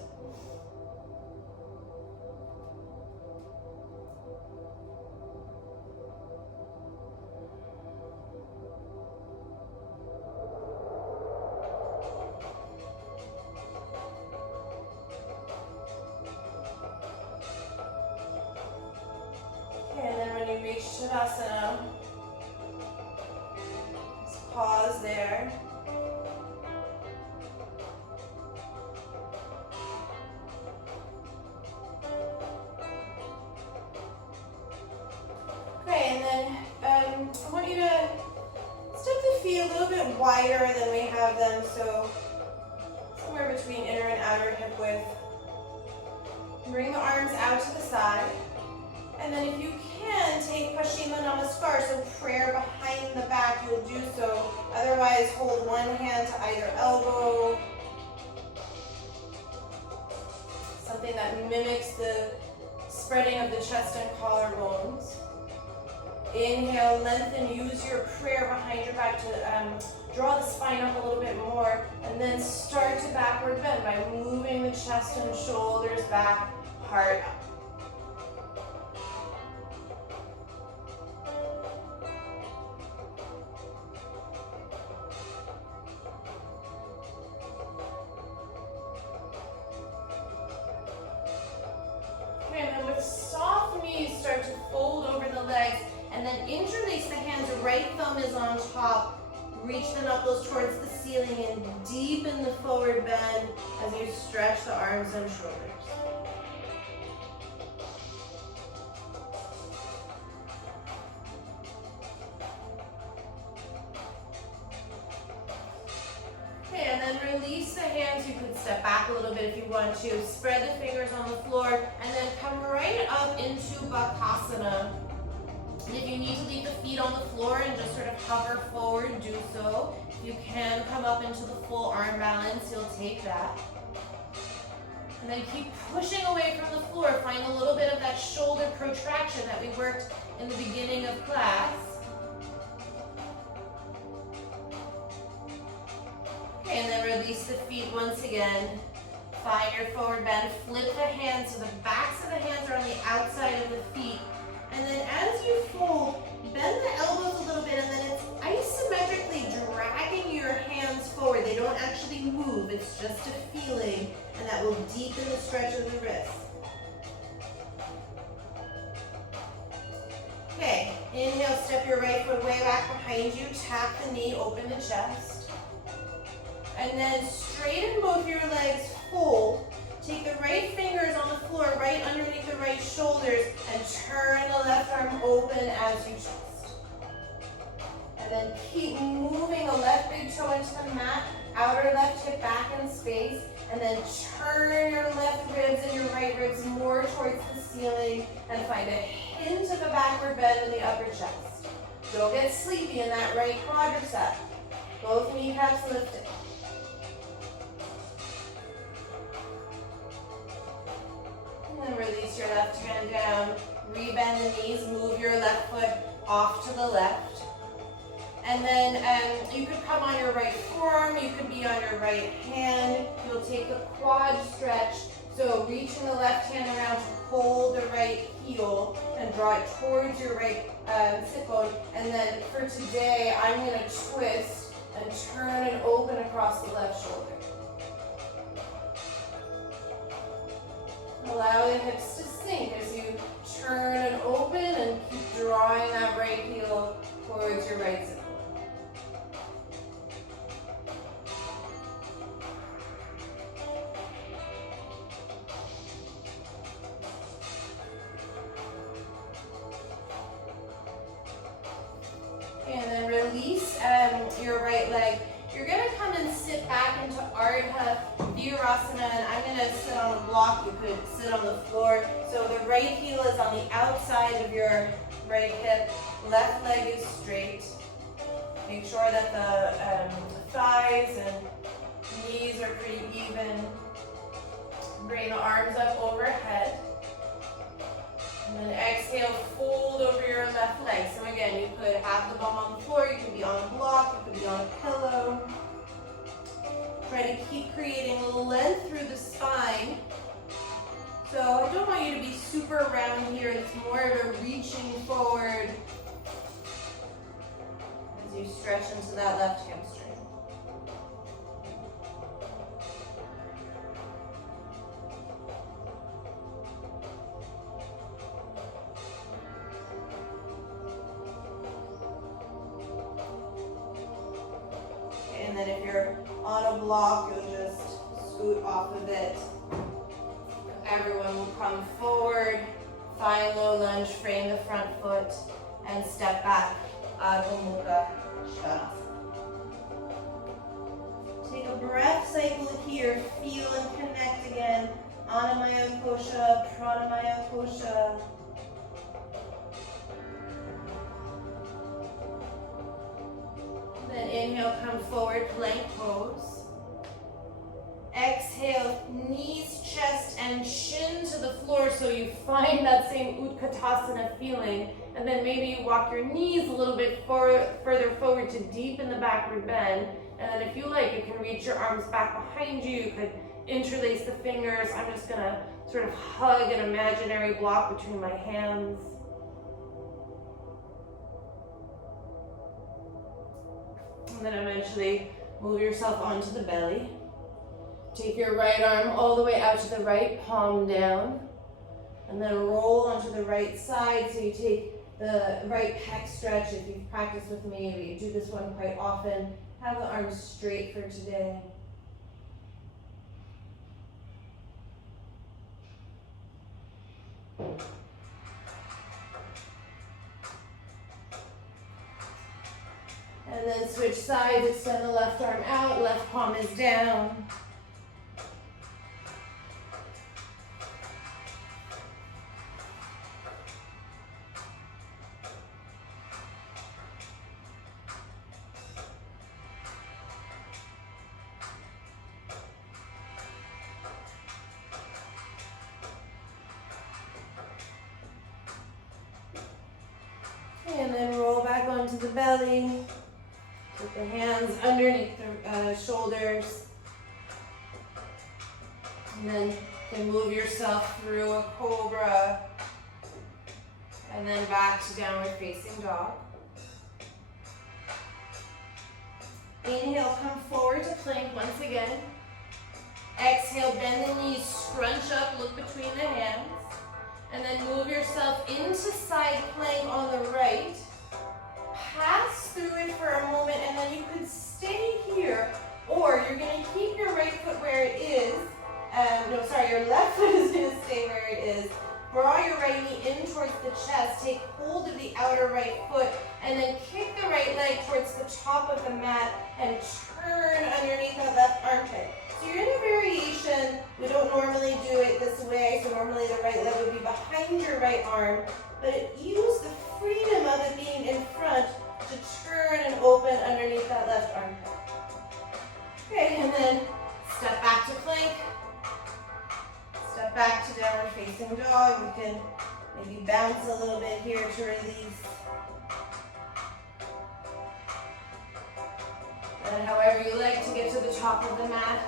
Okay, and then when you reach Tadasana, pause there. Okay, and then I want you to step the feet a little bit wider than we have them, so somewhere between inner and outer hip width. Bring the arms out to the side. And then if you can, take Paschimma Namaskar, so prayer behind the back, you'll do so. Otherwise, hold one hand to either elbow. Something that mimics the spreading of the chest and collarbones. Inhale, lengthen, use your prayer behind your back to draw the spine up a little bit more. And then start to backward bend by moving the chest and shoulders back, heart up. Okay, and then with soft knees, start to fold over the legs. And then interlace the hands, right thumb is on top. Reach the knuckles towards the ceiling and deepen the forward bend as you stretch the arms and shoulders. Okay, and then release the hands. You could step back a little bit if you want to. Spread the fingers on the floor and then come right up into Bakasana. If you need to leave the feet on the floor and just sort of hover forward, do so. If you can come up into the full arm balance, you'll take that. And then keep pushing away from the floor. Find a little bit of that shoulder protraction that we worked in the beginning of class. Okay, and then release the feet once again. Find your forward bend. Flip the hands so the backs of the hands are on the outside of the feet. And then as you fold, bend the elbows a little bit, and then it's isometrically dragging your hands forward. They don't actually move, it's just a feeling, and that will deepen the stretch of the wrist. Okay, inhale, step your right foot way back behind you, tap the knee, open the chest. And then straighten both your legs, fold. Take the right fingers on the floor, right underneath the right shoulders, and turn the left arm open as you twist. And then keep moving the left big toe into the mat, outer left hip back in space, and then turn your left ribs and your right ribs more towards the ceiling, and find a hint of a backward bend in the upper chest. Don't get sleepy in that right quadricep. Both kneecaps lifted. And release your left hand down, rebend the knees, move your left foot off to the left. And then you could come on your right forearm, you could be on your right hand. You'll take a quad stretch, so reaching the left hand around to hold the right heel and draw it towards your right sit bone. And then for today, I'm going to twist and turn and open across the left shoulder. Allow the hips to sink as you turn and open and keep drawing that right heel towards your right sit bone. And then release your right leg. You're going to come and sit back into Ardha Virasana, and I'm going to sit on a block. You could sit on the floor. So the right heel is on the outside of your right hip. Left leg is straight. Make sure that the thighs and knees are pretty even. Bring the arms up overhead. And then exhale, fold over your left leg. So again, you could have the bum on the floor, you could be on a block, you could be on a pillow. Try to keep creating length through the spine. So I don't want you to be super round here. It's more of a reaching forward as you stretch into that left hamstring. no block, you'll just scoot off of it. Everyone will come forward, find low lunge, frame the front foot, and step back. Adho Mukha Svanasana. Take a breath cycle here. Feel and connect again. Anamaya Kosha, Pranamaya Kosha. Then inhale, come forward, plank pose. Exhale, knees, chest, and chin to the floor so you find that same Utkatasana feeling. And then maybe you walk your knees a little bit further forward to deepen the backward bend. And then if you like, you can reach your arms back behind you. You could interlace the fingers. I'm just gonna sort of hug an imaginary block between my hands. And then eventually move yourself onto the belly. Take your right arm all the way out to the right, palm down. And then roll onto the right side. So you take the right pec stretch. If you've practiced with me, or you do this one quite often, have the arms straight for today. And then switch sides, extend the left arm out, left palm is down. And then roll back onto the belly. Put the hands underneath the shoulders. And then you can move yourself through a cobra. And then back to downward facing dog. Inhale, come forward to plank once again. Exhale, bend the knees, scrunch up, look between the hands. And then move yourself into side plank on the right. Pass through it for a moment, and then you could stay here, or you're going to keep your right foot where it is. Your left foot is going to stay where it is. Draw your right knee in towards the chest. Take hold of the outer right foot, and then kick the right leg towards the top of the mat and turn underneath that left armpit. So you're in a variation. We don't normally do it this way, so normally the right leg would be behind your right arm, but use the freedom of it being in front to turn and open underneath that left armpit. Okay, and then step back to plank. Step back to downward facing dog. You can maybe bounce a little bit here to release. And however you like to get to the top of the mat.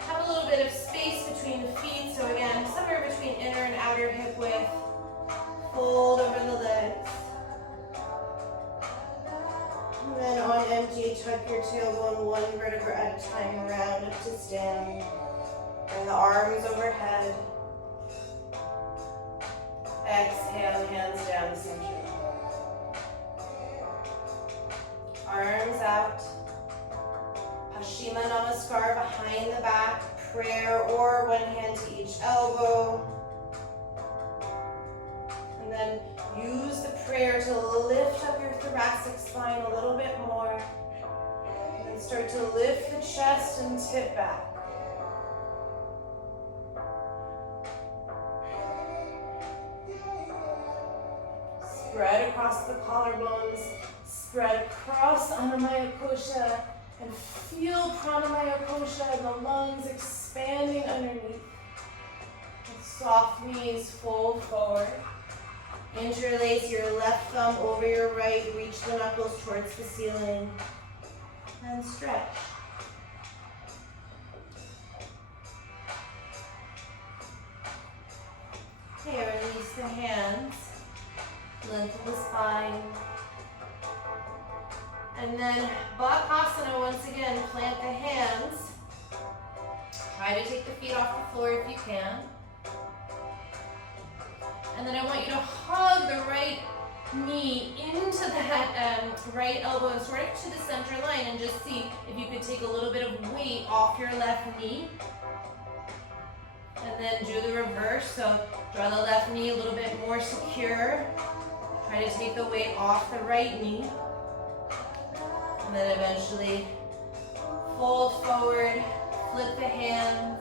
Have a little bit of space between the feet. So again, somewhere between inner and outer hip width. Fold over the legs. And then on empty, tuck your tailbone one vertebra at a time, round up to stand. Bring the arms overhead. Exhale, hands down the center. Arms out. Paschima Namaskar behind the back. Prayer or one hand to each elbow. And then use the prayer to lift up your thoracic spine a little bit more. And then start to lift the chest and tip back. Spread across the collarbones, spread across Anamaya Kosha, and feel Pranamaya Kosha and the lungs expanding underneath. With soft knees, fold forward. Interlace your left thumb over your right, reach the knuckles towards the ceiling, and stretch. Okay, release the hands. Lengthen the spine. And then Bakasana once again, plant the hands. Try to take the feet off the floor if you can. And then I want you to hug the right knee into that right elbow and sort of to the center line, and just see if you could take a little bit of weight off your left knee. And then do the reverse, so draw the left knee a little bit more secure. Try to take the weight off the right knee. And then eventually fold forward, flip the hands.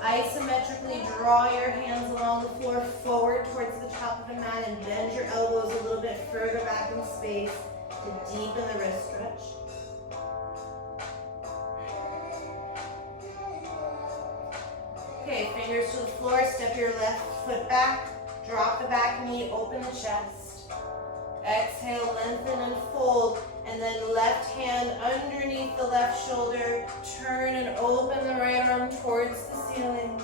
Isometrically draw your hands along the floor forward towards the top of the mat and bend your elbows a little bit further back in space to deepen the wrist stretch. Okay, fingers to the floor, step your left foot back, drop the back knee, open the chest. Exhale, lengthen and fold, and then left hand underneath the left shoulder, turn and open the right arm towards the ceiling.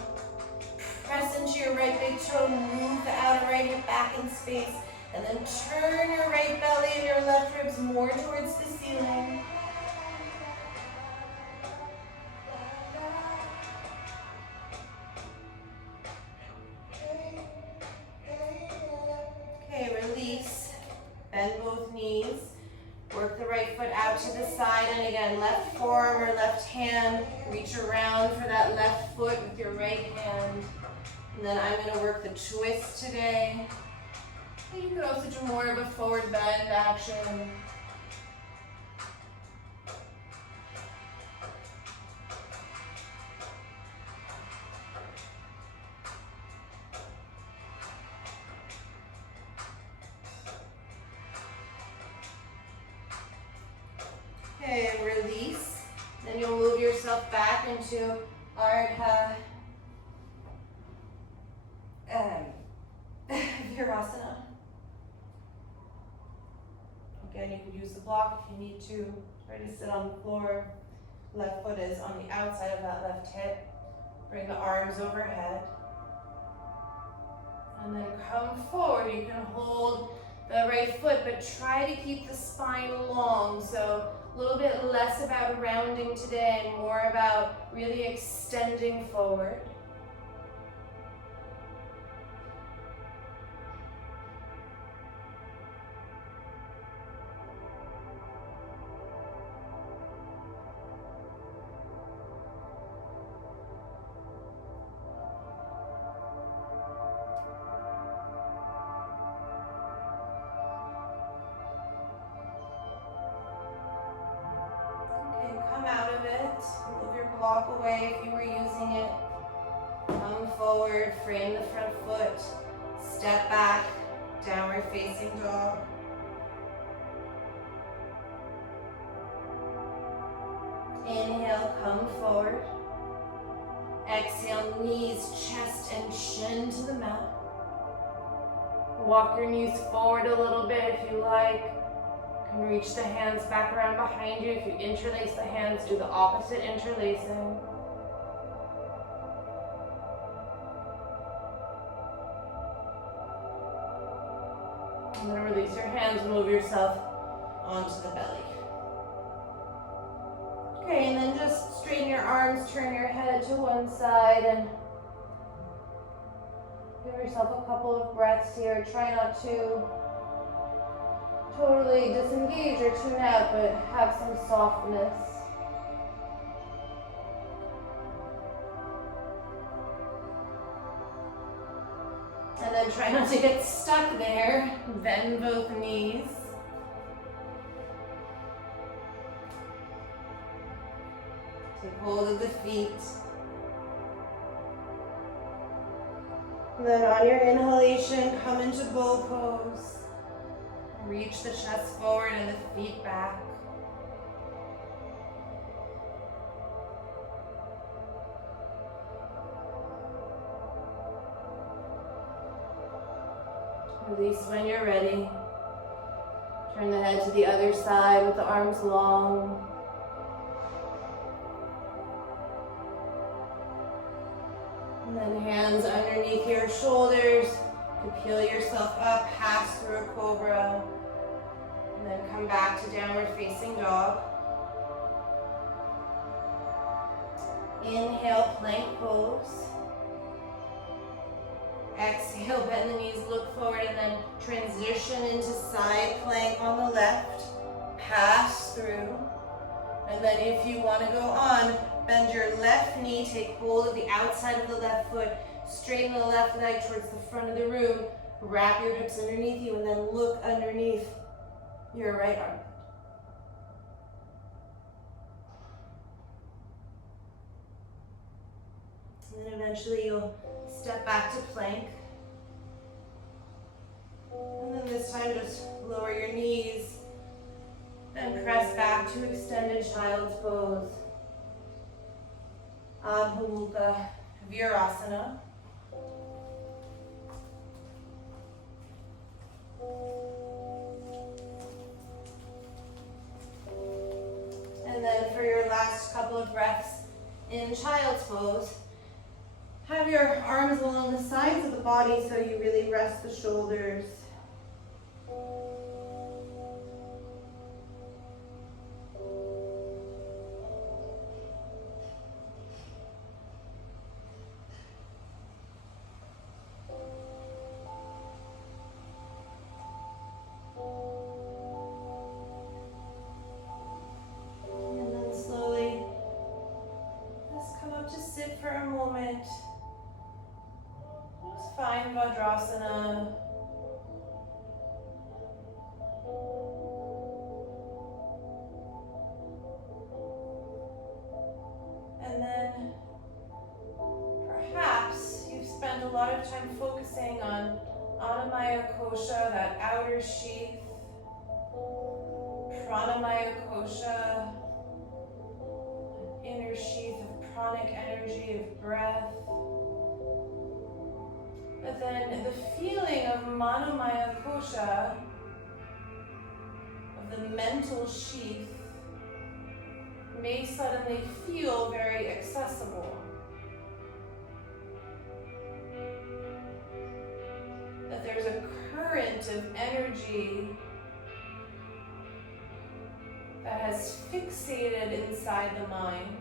Press into your right big toe, move the outer right hip back in space, and then turn your right belly and your left ribs more towards the ceiling. Okay, release. Bend both knees. Work the right foot out to the side, and again, left forearm or left hand. Reach around for that left foot with your right hand. And then I'm going to work the twist today. You could also do more of a forward bend action. Okay, release. Then you'll move yourself back into Ardha Virasana. Again, you could use the block if you need to. Try to sit on the floor. Left foot is on the outside of that left hip. Bring the arms overhead. And then come forward. You can hold the right foot, but try to keep the spine long. So a little bit less about rounding today and more about really extending forward. Walk away if you were using it. Come forward, frame the front foot. Step back, downward facing dog. Inhale, come forward. Exhale, knees, chest, and chin to the mat. Walk your knees forward a little bit if you like. You can reach the hands back around behind you. If you interlace the hands, do the opposite interlacing. And then release your hands, move yourself onto the belly. Okay, and then just straighten your arms, turn your head to one side, and give yourself a couple of breaths here. Try not to totally disengage or tune out, but have some softness. And then try not to get stuck there. Bend both knees. Take hold of the feet. And then on your inhalation, come into bow pose. Reach the chest forward and the feet back. Release when you're ready. Turn the head to the other side with the arms long. And then hands underneath your shoulders. You peel yourself up, pass through a cobra, and then come back to downward facing dog. Inhale, plank pose. Exhale, bend the knees, look forward, and then transition into side plank on the left. Pass through. And then if you want to go on, bend your left knee, take hold of the outside of the left foot, straighten the left leg towards the front of the room, wrap your hips underneath you, and then look underneath your right arm. And then eventually you'll step back to plank. And then this time just lower your knees and press back to extended child's pose. Adho Mukha Virasana. And then for your last couple of breaths in child's pose, have your arms along the sides of the body so you really rest the shoulders. And then slowly just come up to sit for a moment. Just find Vajrasana. And then perhaps you've spent a lot of time focusing on Annamaya Kosha, that outer sheath, Pranamaya Kosha, an inner sheath of pranic energy, of breath. But then the feeling of Manomaya Kosha, of the mental sheath, may suddenly feel very accessible. That there's a current of energy that has fixated inside the mind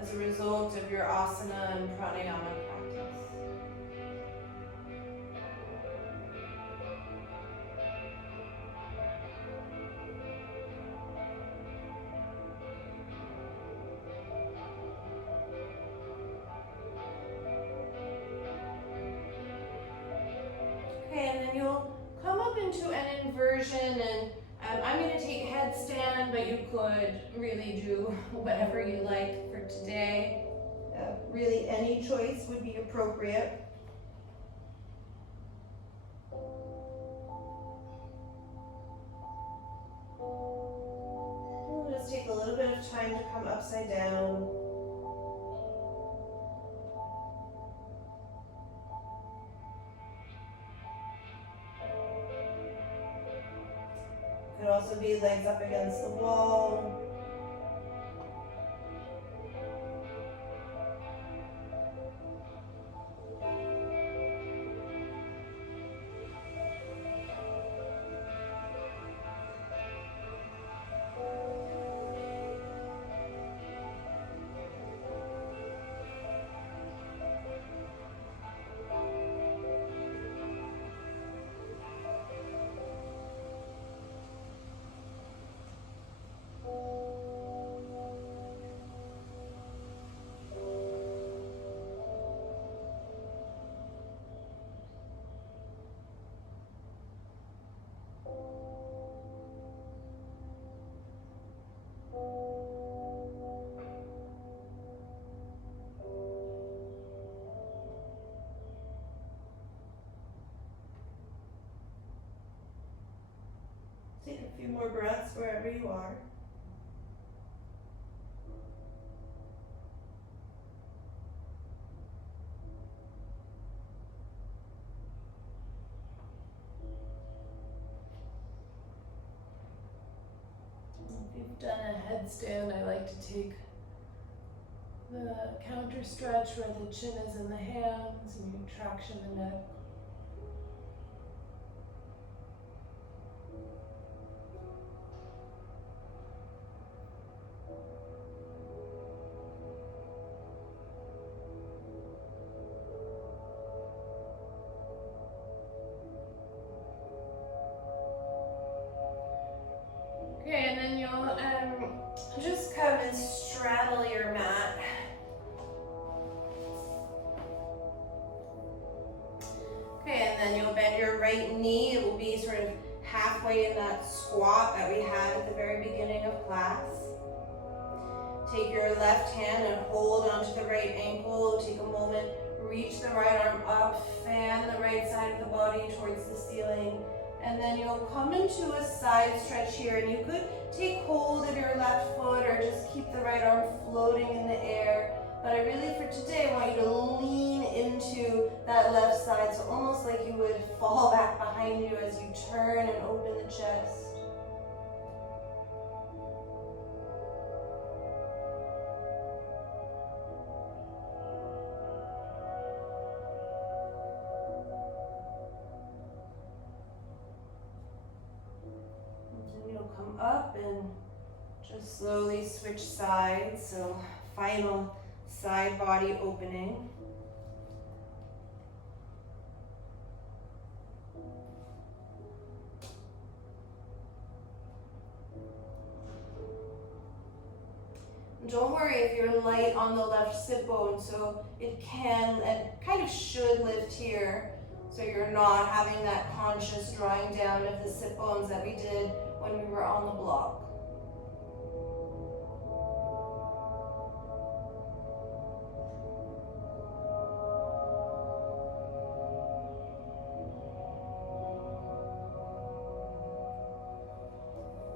as a result of your asana and pranayama practice. Okay, and then you'll come up into an inversion, and I'm going to take headstand, but you could really do whatever you like for today. Really, any choice would be appropriate. We'll just take a little bit of time to come upside down. Could also be legs up against the wall. Take a few more breaths wherever you are. If you've done a headstand, I like to take the counter stretch where the chin is in the hands and you traction the neck. bend your right knee. It will be sort of halfway in that squat that we had at the very beginning of class. Take your left hand and hold onto the right ankle. Take a moment, reach the right arm up, fan the right side of the body towards the ceiling. And then you'll come into a side stretch here, and you could take hold of your left foot or just keep the right arm floating in the air. But I really, for today, want you to lean into that left side, so almost like you would fall back behind you as you turn and open the chest. Come up and just slowly switch sides, so final side body opening. Don't worry if you're light on the left sit bone, so it can and kind of should lift here, so you're not having that conscious drawing down of the sit bones that we did when we were on the block.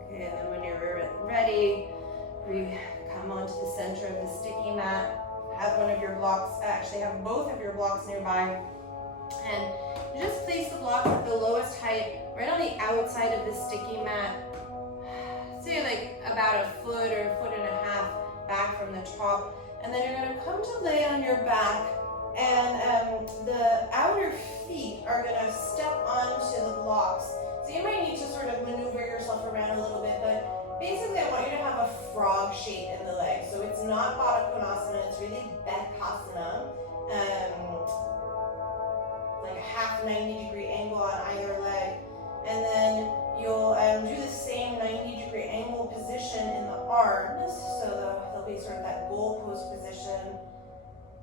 Okay, and then when you're ready, come onto the center of the sticky mat. Have one of your blocks, actually have both of your blocks nearby. And you just place the blocks at the lowest height, right on the outside of the sticky mat. Say like about a foot or a foot and a half back from the top. And then you're going to come to lay on your back, and the outer feet are going to step onto the blocks. So you might need to sort of maneuver yourself around a little bit, but basically I want you to have a frog shape in the leg. So it's not Baddha Konasana, it's really Bekasana. Like a half 90-degree angle on either leg. And then you'll do the same 90-degree angle position in the arms. So they'll be sort of that goalpost position.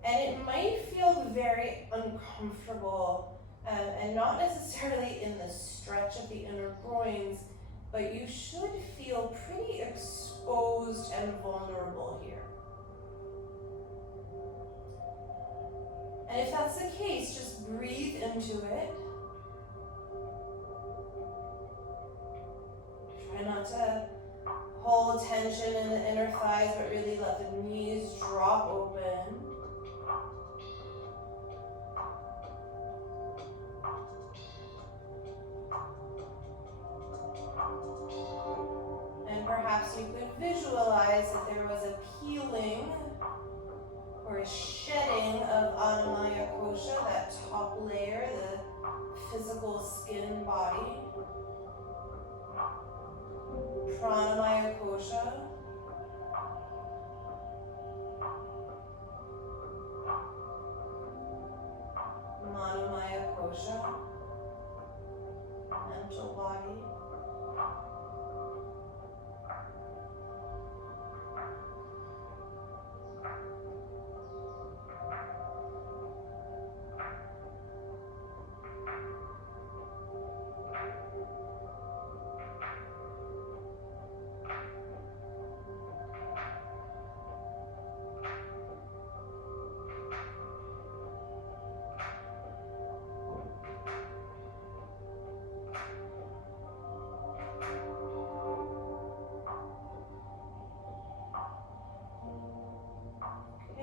And it might feel very uncomfortable and not necessarily in the stretch of the inner groins, but you should feel pretty exposed and vulnerable here. And if that's the case, just breathe into it. Try not to hold tension in the inner thighs, but really let the knees drop open. And perhaps you could visualize that there was a peeling or a shedding of Annamaya Kosha, that top layer, the physical skin body. Pranamaya Kosha. Manomaya Kosha. Mental body.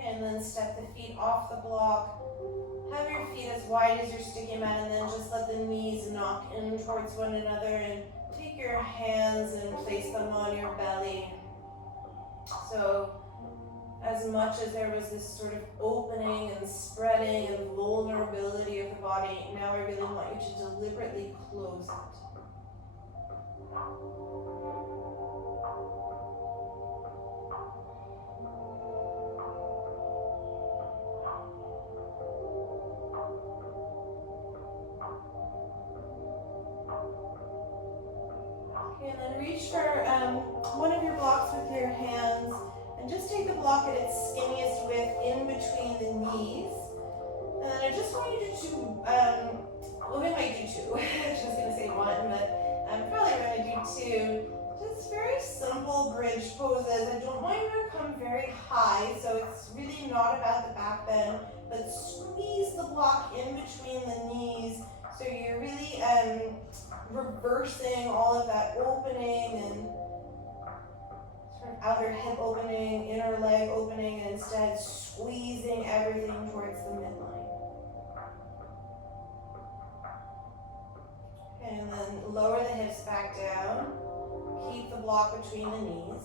And then step the feet off the block. Have your feet as wide as your sticky mat, and then just let the knees knock in towards one another, and take your hands and place them on your belly. So as much as there was this sort of opening and spreading and vulnerability of the body, now I really want you to deliberately close it. Okay, and then reach for one of your blocks with your hands, and just take the block at its skinniest width in between the knees. And then I just want you to well, we might do two. I was just gonna say one, but I'm probably gonna do two. Just very simple bridge poses. I don't want you to come very high, so it's really not about the back bend, but squeeze the block in between the knees, so you're really reversing all of that opening and sort of outer hip opening, inner leg opening, and instead squeezing everything towards the midline. And then lower the hips back down. Keep the block between the knees.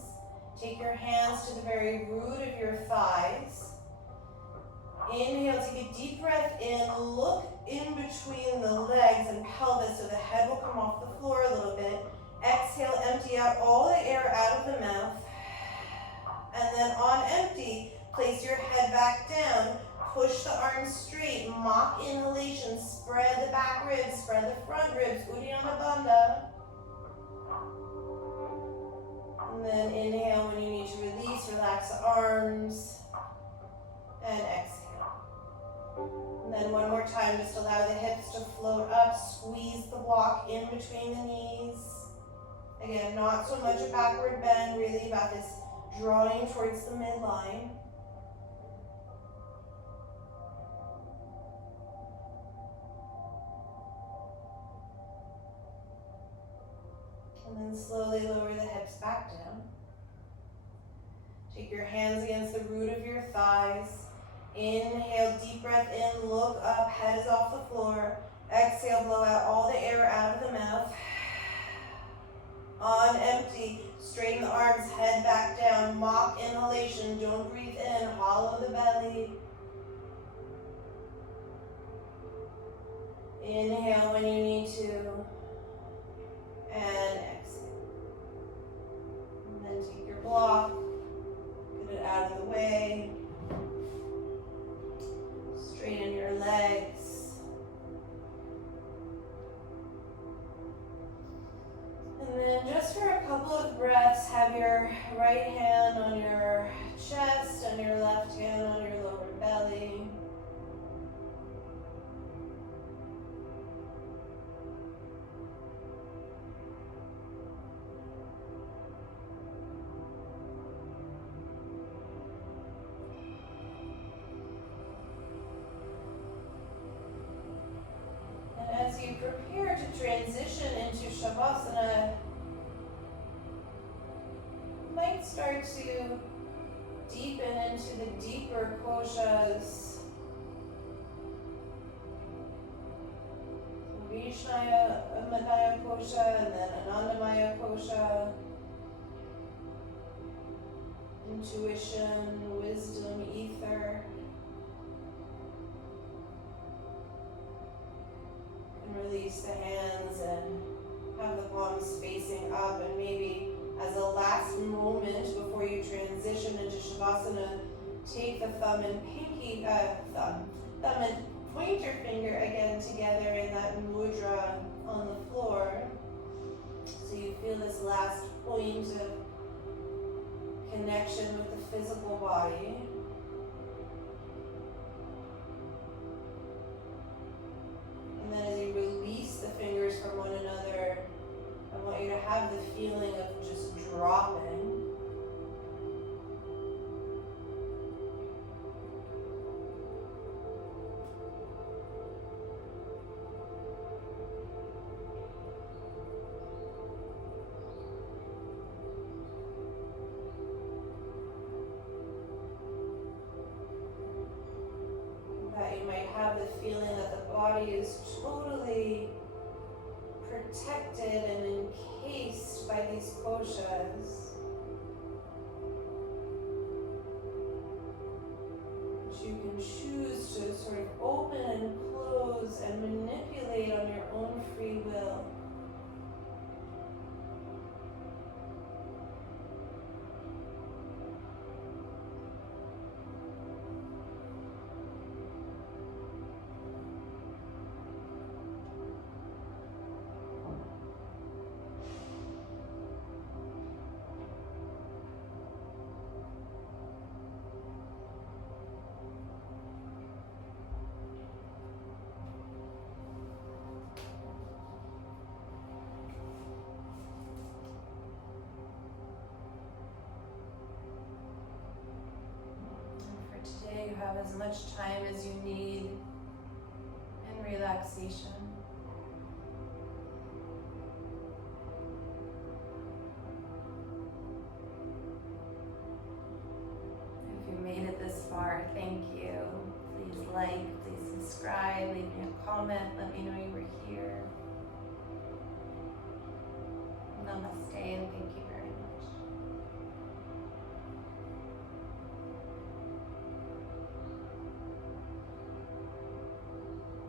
Take your hands to the very root of your thighs. Inhale, take a deep breath in. Look in between the legs and pelvis so the head will come off the floor a little bit. Exhale, empty out all the air out of the mouth. And then on empty, place your head back down. Push the arms straight. Mock inhalation. Spread the back ribs. Spread the front ribs. Uddiyana Bandha. And then inhale when you need to release. Relax the arms. And exhale. And then one more time, just allow the hips to float up. Squeeze the block in between the knees. Again, not so much a backward bend, really about this drawing towards the midline. And then slowly lower the hips back down. Take your hands against the root of your thighs. Inhale, deep breath in, look up, head is off the floor. Exhale, blow out all the air out of the mouth. On empty, straighten the arms, head back down, mock inhalation, don't breathe in, hollow the belly. Inhale when you need to, and exhale. And then take your block, get it out of the way. Straighten your legs. And then just for a couple of breaths, have your right hand on your chest and your left hand on your lower belly. And as you prepare to transition into Shavasana, you might start to deepen into the deeper koshas. Vishnaya Madhya kosha and then Anandamaya kosha. Intuition, wisdom, ether. And release the hands and have the palms facing up, and maybe as a last moment before you transition into Shavasana, take the thumb and pointer finger again together in that mudra on the floor. So you feel this last point of connection with the physical body. And then as you release the fingers from one another, I want you to have the feeling of just dropping. That you might have the feeling that the body is totally protected and encased by these koshas. That you can choose to sort of open and close and manipulate on your own free will. as much time as you need in relaxation. If you made it this far, thank you. Please like, please subscribe, leave me a comment, let me know you were here. Namaste and thank you.